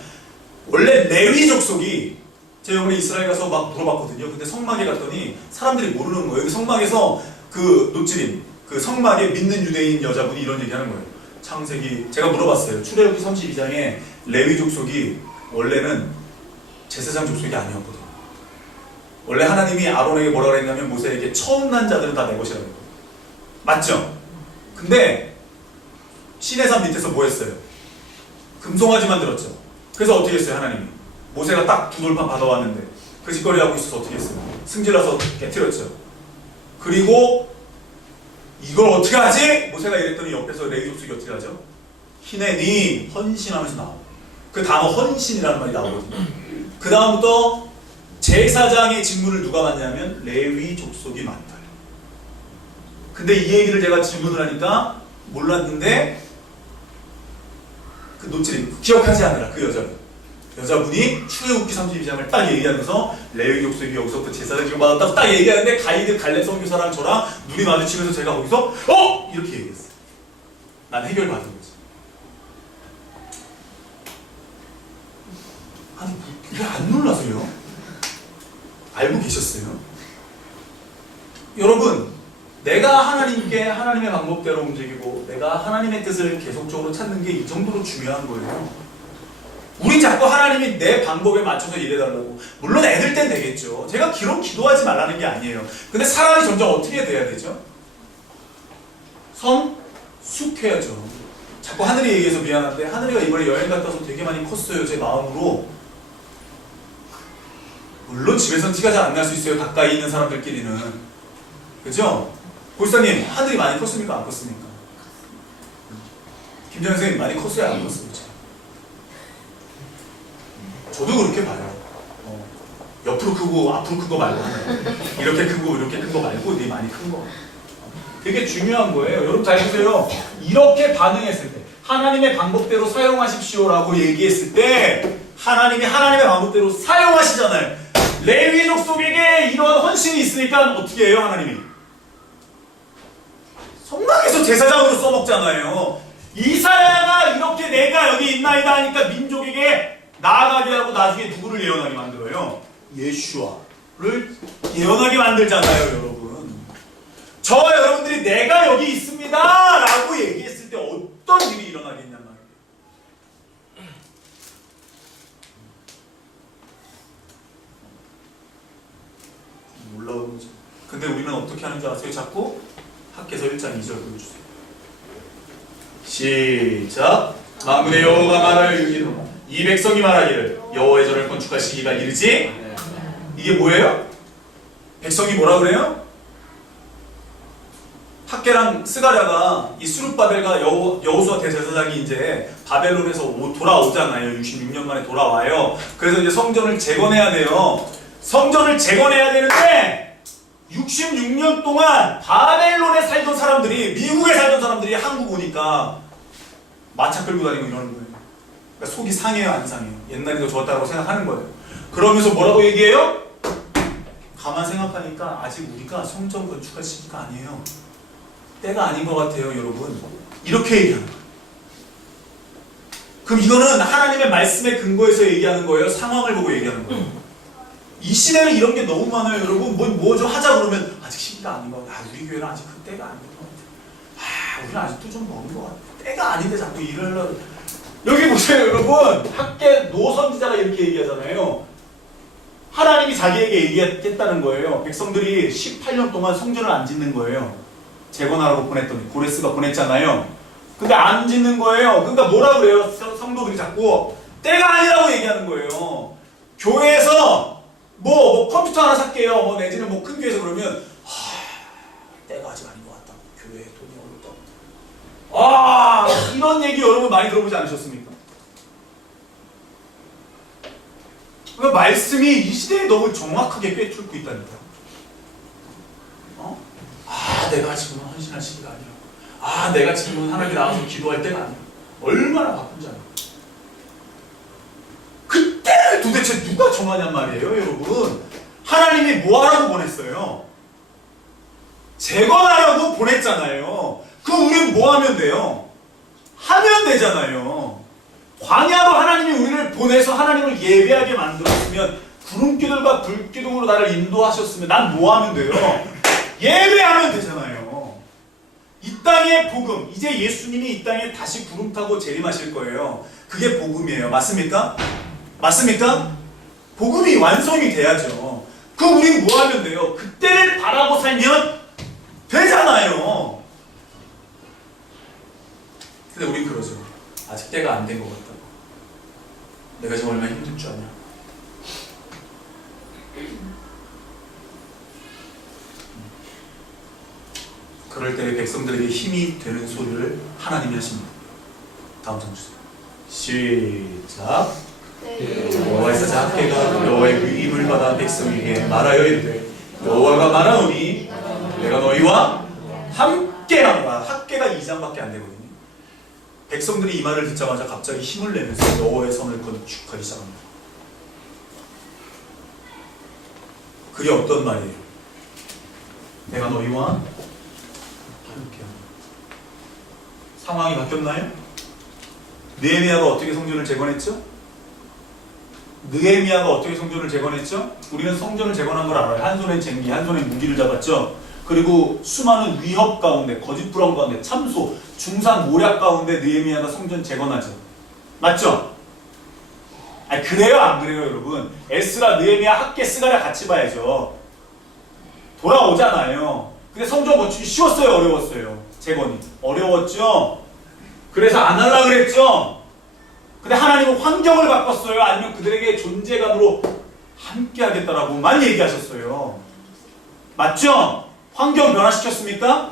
원래 레위 족속이, 제가 이번에 이스라엘 가서 막 물어봤거든요. 근데 성막에 갔더니 사람들이 모르는 거예요. 여기 성막에서 그 노찌림, 그 성막에 믿는 유대인 여자분이 이런 얘기하는 거예요. 창세기, 제가 물어봤어요. 출애굽기 32장에 레위 족속이 원래는 제사장 족속이 아니었거든요. 원래 하나님이 아론에게 뭐라 그랬냐면 모세에게 처음 난 자들은 다 내 것이라고 했거든요. 맞죠? 근데 시내산 밑에서 뭐 했어요? 금송아지 만들었죠. 그래서 어떻게 했어요? 하나님이 모세가 딱 두 돌판 받아왔는데 그 짓거리 하고 있어서 어떻게 했어요? 승질나서 깨트렸죠. 그리고 이걸 어떻게 하지? 모세가 이랬더니 옆에서 레위 족속이 어떻게 하죠? 히네니, 헌신하면서 나와요. 그 단어 헌신이라는 말이 나오거든요. 그 다음부터 제사장의 직무를 누가 맡냐면 레위 족속이 맡아요. 근데 이 얘기를 제가 질문을 하니까 몰랐는데 그 노찌림, 기억하지 않으라. 그 여자분이 출애굽기 32장을 딱 얘기하면서 레위 족속이 여기서부터 제사장직을 받았다고 딱 얘기하는데 가이드 갈렙 선교사랑 저랑 눈이 마주치면서 제가 거기서 이렇게 얘기했어요. 난 해결받은 거지. 아니 왜 안 놀라세요? 알고 계셨어요? 여러분, 내가 하나님께 하나님의 방법대로 움직이고 내가 하나님의 뜻을 계속적으로 찾는 게 이 정도로 중요한 거예요. 우리 자꾸 하나님이 내 방법에 맞춰서 일해달라고. 물론 애들 땐 되겠죠. 제가 기도하지 말라는 게 아니에요. 근데 사람이 점점 어떻게 돼야 되죠? 성숙해야죠. 자꾸 하늘이 얘기해서 미안한데 하늘이가 이번에 여행 갔다 와서 되게 많이 컸어요. 제 마음으로. 물론 집에서는 티가 잘 안 날 수 있어요. 가까이 있는 사람들끼리는. 그죠? 골사님, 하늘이 많이 컸습니까? 안 컸습니까? 김정 선생님 많이 컸어요? 안 컸어요? 저도 그렇게 봐요. 옆으로 크고 앞으로 큰 거 말고 이렇게 크고 이렇게 큰 거 말고 네 많이 큰 거. 되게 중요한 거예요. 여러분 잘 보세요. 이렇게 반응했을 때 하나님의 방법대로 사용하십시오라고 얘기했을 때 하나님이 하나님의 방법대로 사용하시잖아요. 레위 족속에게 이러한 헌신이 있으니까 어떻게 해요? 하나님이 성막에서 제사장으로 써먹잖아요. 이사야가 이렇게 내가 여기 있나이다 하니까 민족에게 나아가게 하고 나중에 누구를 예언하게 만들어요? 예슈아를 예언하게 만들잖아요, 여러분. 저와 여러분들이 내가 여기 있습니다 라고 얘기했을 때 어떤 일이 일어나겠냔 말이에요. 놀라운 거죠. 근데 우리는 어떻게 하는 줄 아세요? 자꾸 학개서 1장 2절 보여주세요. 시작. 만군의 여호와가 말하여 이르기를 이 백성이 말하기를 여호와의 전을 건축할 시기가 이르지. 이게 뭐예요? 백성이 뭐라 그래요? 학개랑 스가랴가 이 수룹바벨과 여호수아 대제사장이 이제 바벨론에서 돌아오잖아요. 66년 만에 돌아와요. 그래서 이제 성전을 재건해야 돼요. 성전을 재건해야 되는데 66년 동안 바벨론에 살던 사람들이, 미국에 살던 사람들이 한국 오니까 마차 끌고 다니고 이러는 거예요. 그러니까 속이 상해요, 안 상해요? 옛날이 더 좋았다고 생각하는 거예요. 그러면서 뭐라고 얘기해요? 가만 생각하니까 아직 우리가 성전 건축할 시기가 아니에요. 때가 아닌 것 같아요, 여러분. 이렇게 얘기하는 거예요. 그럼 이거는 하나님의 말씀에 근거해서 얘기하는 거예요? 상황을 보고 얘기하는 거예요? 이 시대는 이런 게 너무 많아요, 여러분. 뭐 좀 하자 그러면 아직 시기가 아닌 것 같아. 우리 교회는 아직 그 때가 아닌 것 같아. 우리는 아직도 좀 먼 것 같아. 때가 아닌데 자꾸 이러려고. 여기 보세요, 여러분. 학계 노선지자가 이렇게 얘기하잖아요. 하나님이 자기에게 얘기했다는 거예요. 백성들이 18년 동안 성전을 안 짓는 거예요. 재건하라고 보냈더니 고레스가 보냈잖아요. 근데 안 짓는 거예요. 그러니까 뭐라 그래요? 성도들이 자꾸 때가 아니라고 얘기하는 거예요. 교회에서 뭐 컴퓨터 하나 살게요. 내지는 뭐 큰 교회에서 그러면 때가 아직 아닌 것 같다. 교회에 돈이 어렵다. 이런 얘기 여러분 많이 들어보지 않으셨습니까? 그러니까 말씀이 이 시대에 너무 정확하게 꿰뚫고 있다니까요. 내가 지금은 헌신할 시기가 아니야. 내가 지금은 하나님께 나와서 기도할 때가 아니야. 얼마나 바쁜지 알아요. 그때를 도대체 누가 정하냔 말이에요, 여러분. 하나님이 뭐하라고 보냈어요? 재건하라고 보냈잖아요. 그럼 우리는 뭐 하면 돼요? 하면 되잖아요. 광야로 하나님이 우리를 보내서 하나님을 예배하게 만들었으면, 구름기둥과 불기둥으로 나를 인도하셨으면 난 뭐 하면 돼요? 예배하면 되잖아요. 이 땅의 복음, 이제 예수님이 이 땅에 다시 구름 타고 재림하실 거예요. 그게 복음이에요. 맞습니까? 맞습니까? 복음이 완성이 돼야죠. 그럼 우리는 뭐 하면 돼요? 그때를 바라고 살면 되잖아요. 근데 우린 그러죠. 아직 때가 안 된 것 같다고. 내가 지금 얼마나 힘들 줄 아냐. 그럴 때 백성들에게 힘이 되는 소리를 하나님이 하십니다. 다음 장 주세요. 시작. 여호와의 사자 학개가 여호와의 위임을 받아 백성에게 말하여 이르되 여호와가 말하노니 내가 너희와 함께하노라. 학개가 2장밖에 안 되거든요. 백성들이 이 말을 듣자마자 갑자기 힘을 내면서 여호와의 선을 건축하기 시작합니다. 그게 어떤 말이에요? 내가 너희와 상황이 바뀌었나요? 느헤미야가 어떻게 성전을 재건했죠? 느헤미야가 어떻게 성전을 재건했죠? 우리는 성전을 재건한 걸 알아요. 한 손엔 쟁기, 한 손엔 무기를 잡았죠. 그리고 수많은 위협 가운데, 거짓 불안 가운데, 참소, 중상 모략 가운데 느헤미야가 성전 재건하죠. 맞죠? 그래요, 안 그래요, 여러분? 에스라, 느헤미야, 학개, 스가랴 같이 봐야죠. 돌아오잖아요. 근데 성전 건축이 쉬웠어요, 어려웠어요? 재건이 어려웠죠. 그래서 안 하려고 그랬죠. 근데 하나님은 환경을 바꿨어요? 아니면 그들에게 존재감으로 함께 하겠다라고만 얘기하셨어요? 맞죠? 환경 변화시켰습니까?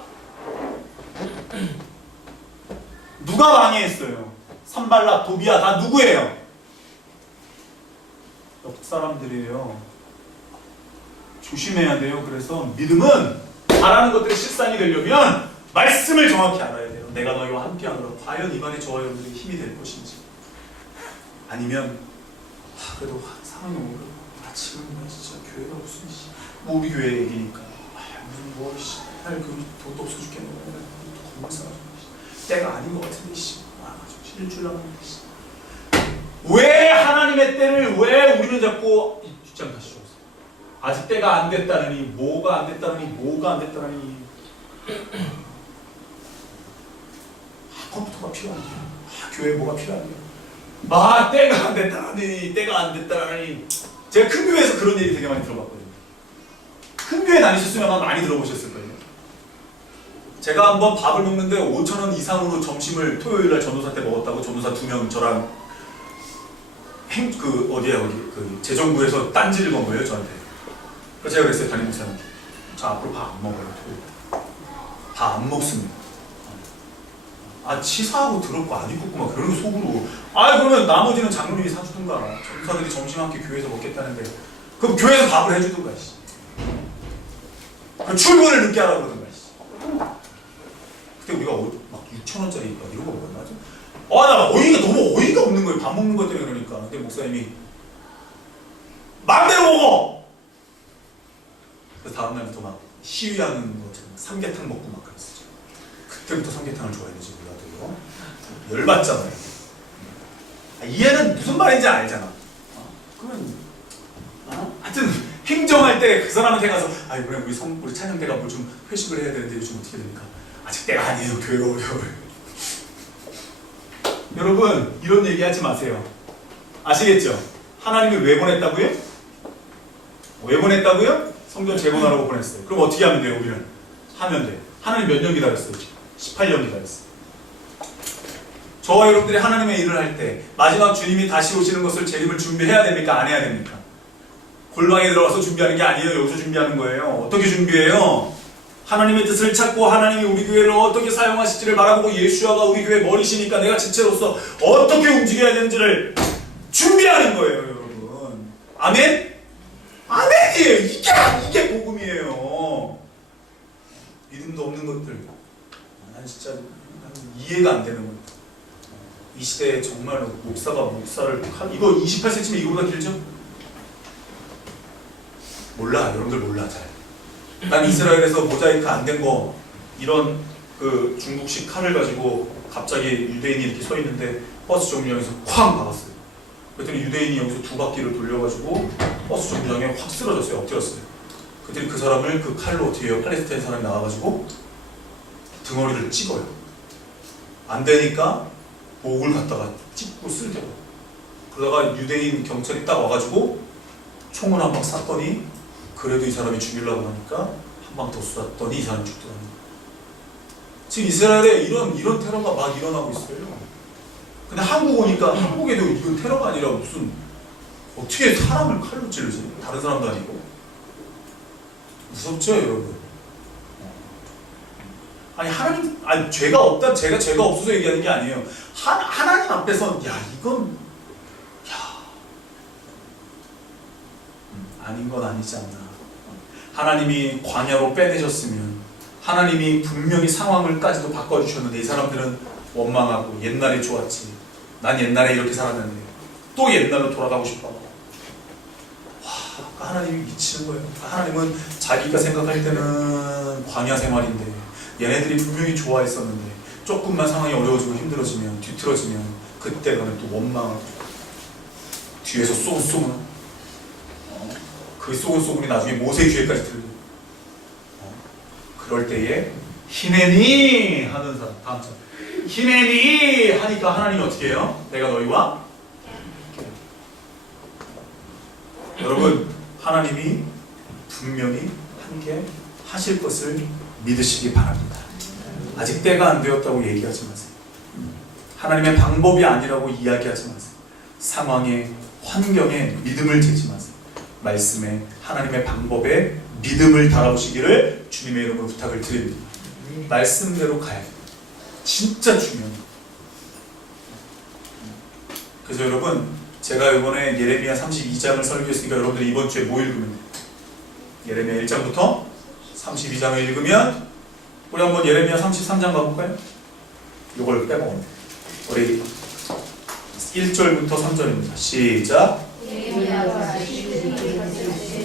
누가 방해했어요? 산발락, 도비야 다 누구예요? 옆 사람들이에요. 조심해야 돼요. 그래서 믿음은 바라는 것들이 실상이 되려면 말씀을 정확히 알아야 돼요. 내가 너희와 함께하노라. 과연 이번에 저와 여러분들에게 힘이 될 것인지, 아니면 그래도 상황이 오고 지금 진짜 교회가 무슨 뭐 우리 교회 얘기니까 무슨 뭐 할 그 돈도 없어 죽겠네. 겁나 싸가지고 때가 아닌 것 같은데 실줄 알았는데 왜 하나님의 때를 왜 우리는 자꾸 뒷장 다시 줬어? 아직 때가 안 됐다느니 뭐가 안 됐다느니 뭐가 안 됐다느니 컴퓨터가 필요한데요. 교회 뭐가 필요한데요. 때가 안 됐다느니 때가 안 됐다느니 제가 큰 교회에서 그런 얘기 되게 많이 들어봤거든요. 큰 교회 다니셨으면 아마 많이 들어보셨을 거예요. 제가 한번 밥을 먹는데 5,000원 이상으로 점심을 토요일날 전도사 때 먹었다고 전도사 2명 저랑 재정부에서 딴지를 건 거예요 저한테. 그래서 제가 그랬어요 담임 목사님. 저 앞으로 밥 안 먹어요 토요일. 밥 안 먹습니다. 치사하고 더럽고 안 이쁘고 막 그런 거 속으로. 그러면 나머지는 장로님이 사주든가 전도사들이 점심 함께 교회에서 먹겠다는데 그럼 교회에서 밥을 해주든가 출근을 늦게 하라고 그러든가 그때 우리가 막 6,000원짜리 막 이런 거 먹었나? 나 너무 어이가 없는 거예요. 밥 먹는 것 때문에 그러니까. 근데 목사님이 맘대로 먹어! 그래서 다음날부터 막 시위하는 것처럼 삼계탕 먹고 막 그랬어요. 그때부터 삼계탕을 좋아했는지 몰라도요. 열받잖아요. 얘는 무슨 말인지 알잖아. 그러면 하여튼 행정할 때 그 사람한테 가서 이번에 우리 찬양 때가 뭐 좀 회식을 해야 되는데 요즘 어떻게 됩니까? 아직 때가 아니에요. 교회가 어려워요. 여러분 이런 얘기 하지 마세요. 아시겠죠? 하나님이 왜 보냈다고요? 왜 보냈다고요? 성전 재건하라고 보냈어요. 그럼 어떻게 하면 돼요? 우리는 하면 돼. 하나님 몇 년 기다렸어요? 18년 기다렸어요. 저와 여러분들이 하나님의 일을 할 때 마지막 주님이 다시 오시는 것을 재림을 준비해야 됩니까? 안 해야 됩니까? 골방에 들어가서 준비하는 게 아니에요. 여기서 준비하는 거예요. 어떻게 준비해요? 하나님의 뜻을 찾고 하나님이 우리 교회를 어떻게 사용하실지를 바라보고 예수아가 우리 교회 머리시니까 내가 지체로서 어떻게 움직여야 되는지를 준비하는 거예요, 여러분. 아멘? 아멘이에요. 이게 복음이에요. 믿음도 없는 것들. 난 진짜 이해가 안 되는 것들. 이 시대에 정말로 목사를 이거 28cm면 이거보다 길죠? 몰라. 여러분들 몰라 잘. 난 이스라엘에서 모자이크 안 된 거 이런 중국식 칼을 가지고 갑자기 유대인이 이렇게 서 있는데 버스 정류장에서 쾅 박았어요. 그랬더니 유대인이 여기서 2바퀴를 돌려가지고 버스 정류장에 확 쓰러졌어요. 엎드렸어요. 그랬더니 그 사람을 그 칼로 어떻게 해요? 팔레스타인 사람이 나와가지고 등어리를 찍어요. 안 되니까 목을 갖다가 찍고 쓸려고. 그러다가 유대인 경찰이 딱 와가지고 총을 한 방 쐈더니 그래도 이 사람이 죽이려고 하니까 한 방 더 쐈더니 이 사람이 죽더라고요. 지금 이스라엘에 이런 테러가 막 일어나고 있어요. 근데 한국 오니까 한국에도 이건 테러가 아니라 무슨 어떻게 사람을 칼로 찌르지? 다른 사람도 아니고. 무섭죠 여러분? 하나님, 죄가 없다, 죄가 없어서 얘기하는 게 아니에요. 하나님 앞에서 이건 아닌 건 아니지 않나. 하나님이 광야로 빼내셨으면 하나님이 분명히 상황을까지도 바꿔주셨는데 이 사람들은 원망하고 옛날에 좋았지. 난 옛날에 이렇게 살았는데 또 옛날로 돌아가고 싶어. 하나님이 미치는 거예요. 하나님은 자기가 생각할 때는 광야 생활인데 얘네들이 분명히 좋아했었는데 조금만 상황이 어려워지고 힘들어지면 뒤틀어지면 그때가는 또 원망하고 뒤에서 쏘고 그 쏘글쏘글이 나중에 모세 귀에까지 들려. 그럴 때에 히네니 하는 사람. 다음 절. 히네니 하니까 하나님이 어떻게 해요? 내가 너희와 여러분 하나님이 분명히 함께 하실 것을 믿으시기 바랍니다. 아직 때가 안 되었다고 얘기하지 마세요. 하나님의 방법이 아니라고 이야기하지 마세요. 상황에 환경에 믿음을 재지 마세요. 말씀에 하나님의 방법에 믿음을 달아보시기를 주님의 이름으로 부탁을 드립니다. 말씀대로 가야 돼요. 진짜 중요합니다. 그래서 여러분 제가 이번에 예레미야 32장을 설교했으니까 여러분들이 이번 주에 뭐 읽으면 돼요? 예레미야 1장부터 32장을 읽으면 우리 한번 예레미야 33장 가볼까요? 이걸 빼먹으면 돼요. 우리 1절부터 3절입니다. 시작.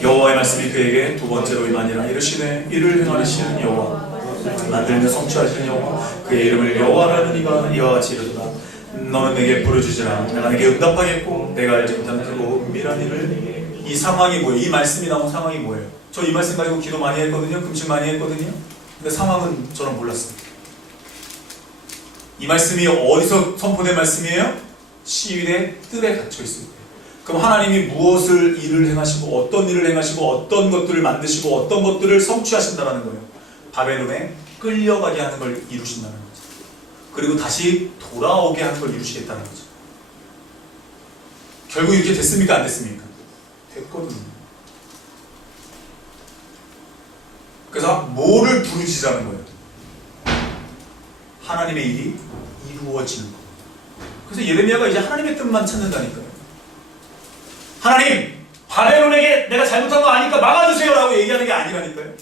여호와의 말씀이 그에게 두 번째로 임하니라. 이르시되 이를 행하시는 여호와 만들며 성취하시는 여호와 그의 이름을 여호와라는 이가 이와 같이 이르도다. 너는 내게 부르짖으라. 내가 내게 응답하겠고 내가 알지 못하는 크고 은밀한 일을. 이 상황이 뭐예요? 이 말씀이 나온 상황이 뭐예요? 저 이 말씀 가지고 기도 많이 했거든요. 금식 많이 했거든요. 근데 상황은 저는 몰랐습니다. 이 말씀이 어디서 선포된 말씀이에요? 시위대 뜰에 갇혀 있을 때. 그럼 하나님이 무엇을 일을 행하시고 어떤 일을 행하시고 어떤 것들을 만드시고 어떤 것들을 성취하신다는 거예요. 바벨론에 끌려가게 하는 걸 이루신다는 거죠. 그리고 다시 돌아오게 하는 걸 이루시겠다는 거죠. 결국 이렇게 됐습니까? 안 됐습니까? 됐거든요. 그래서 뭐를 부르짖자는 거예요? 하나님의 일이 이루어지는 거. 그래서 예레미야가 이제 하나님의 뜻만 찾는다니까요. 하나님, 바벨론에게 내가 잘못한 거 아니까 막아주세요 라고 얘기하는 게 아니라니까요.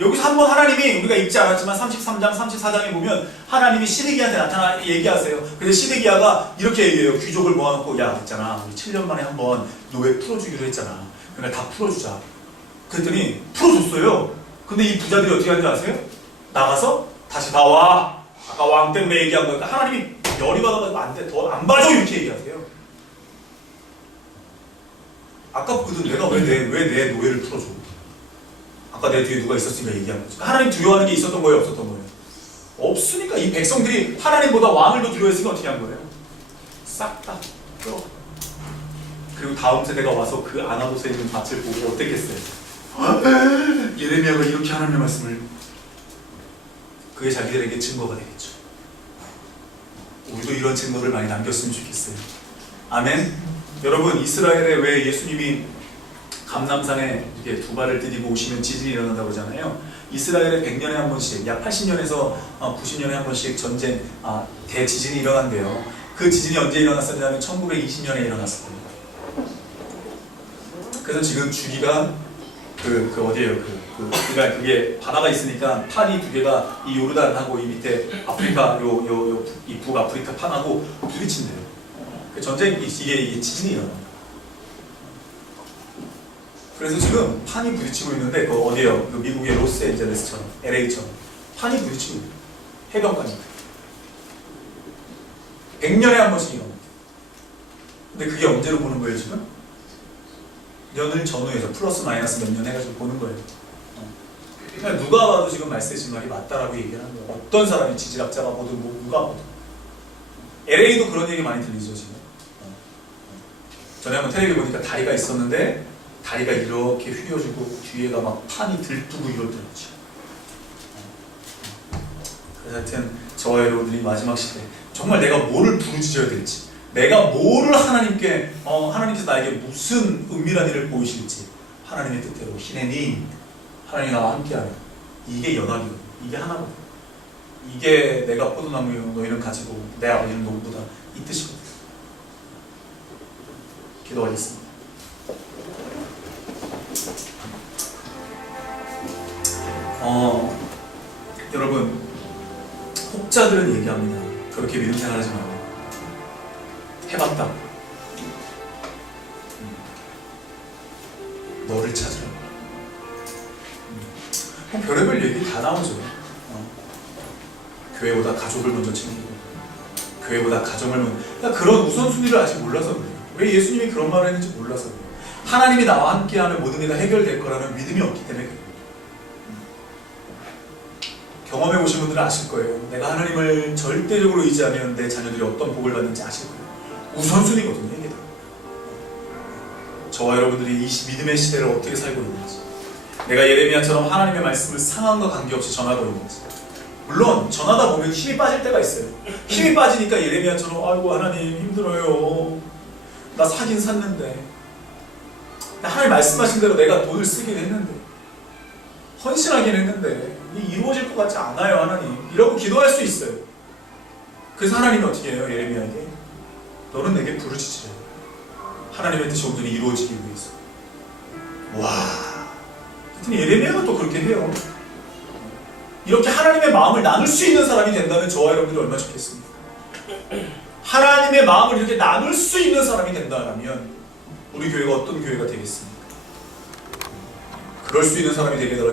여기서 한번 하나님이 우리가 읽지 않았지만 33장, 34장에 보면 하나님이 시드기야한테 나타나 얘기하세요. 그래서 시드기야가 이렇게 얘기해요. 귀족을 모아놓고 야 있잖아 우리 7년 만에 한번 노예 풀어주기로 했잖아. 그러니까 다 풀어주자. 그랬더니 풀어줬어요. 근데 이 부자들이 어떻게 하는지 아세요? 나가서 다시 나와. 아까 왕 때문에 얘기한 거니까 하나님이 열이 받아가지고 안 돼. 더 안 봐줘 이렇게 얘기하세요. 아깝거든. 내가 왜 내 노예를 풀어줘? 아까 내 뒤에 누가 있었으니까 얘기한 거지. 하나님 두려워하는 게 있었던 거예요? 없었던 거예요? 없으니까 이 백성들이 하나님보다 왕을 더 두려워했으니까 어떻게 한 거예요? 싹 다 끌어. 그리고 다음 세대가 와서 그 아나도스에 있는 밭을 보고 어땠겠어요? 예레미야가 이렇게 하나님의 말씀을 그게 자기들에게 증거가 되겠죠. 우리도 이런 증거를 많이 남겼으면 좋겠어요. 아멘. 여러분 이스라엘에 왜 예수님이 감람산에 이렇게 두 발을 디디고 오시면 지진이 일어난다고 그러잖아요. 이스라엘에 100년에 한 번씩 약 80년에서 90년에 한 번씩 전쟁 대지진이 일어난대요. 그 지진이 언제 일어났었냐면 1920년에 일어났어요. 그래서 지금 주기가 어디에요? 그러니까 그게 바다가 있으니까 판이 두 개가 이 요르단하고 이 밑에 아프리카 이 북아프리카 판하고 부딪힌대요. 그 전쟁 이게 지진이 일어나. 그래서 지금 판이 부딪히고 있는데 그 어디에요? 그 미국의 로스앤젤레스처럼 LA처럼 판이 부딪히고 있어요. 해변가니까 100년에 한 번씩 일어나. 근데 그게 언제로 보는 거예요 지금? 년을 전후해서 플러스 마이너스 몇 년 해가지고 보는 거예요. 그러니까 누가 봐도 지금 말씀하신 말이 맞다라고 얘기를 하는 거예요. 어떤 사람이 지질학자가 보든 누가 보든. LA도 그런 얘기 많이 들리죠 지금. 전에 한번 텔레비 보니까 다리가 있었는데 다리가 이렇게 휘어지고 뒤에가 막 판이 들뜨고 이러더라고요. 그래서 하여튼 저와 여러분들이 마지막 시대에 정말 내가 뭐를 부르짖어야 될지, 내가 뭐를 하나님께 하나님께서 나에게 무슨 은밀한 일을 보이실지 하나님의 뜻대로 히네님 하나님이 나와 함께하는 이게 연합이거든요. 이게 하나거든요. 이게 내가 포도나무요 너희는 가지고 내 아버지는 농부다 이 뜻이거든요. 기도하겠습니다. 여러분 혹자들은 얘기합니다. 그렇게 믿음 생활하지 말고 해봤다. 너를 찾으라. 별의별 얘기 다 나오죠. 교회보다 가족을 먼저 챙기고 교회보다 가정을 먼저 그러니까 그런 우선순위를 아직 몰라서 그래요. 왜 예수님이 그런 말을 했는지 몰라서 그래요. 하나님이 나와 함께하면 모든 게 다 해결될 거라는 믿음이 없기 때문에 그래요. 경험해 보신 분들은 아실 거예요. 내가 하나님을 절대적으로 의지하면 내 자녀들이 어떤 복을 받는지 아실 거예요. 우선순위거든요 이게 다. 저와 여러분들이 이 믿음의 시대를 어떻게 살고 있는지, 내가 예레미야처럼 하나님의 말씀을 상황과 관계없이 전하고 있는지. 물론 전하다 보면 힘이 빠질 때가 있어요. 힘이 빠지니까 예레미야처럼 아이고 하나님 힘들어요. 나 사긴 샀는데 하나님 말씀하신 대로 내가 돈을 쓰긴 했는데 헌신하긴 했는데 이루어질 것 같지 않아요 하나님 이러고 기도할 수 있어요. 그래서 하나님이 어떻게 해요? 예레미야에게 너는 내게 부르짖으라. 하나님의 뜻이 온전히 이루어지기 위해서. 와, 하여튼 예레미야가 또 그렇게 해요. 이렇게 하나님의 마음을 나눌 수 있는 사람이 된다면 저와 여러분들이 얼마나 좋겠습니까? 하나님의 마음을 이렇게 나눌 수 있는 사람이 된다면 우리 교회가 어떤 교회가 되겠습니까? 그럴 수 있는 사람이 되게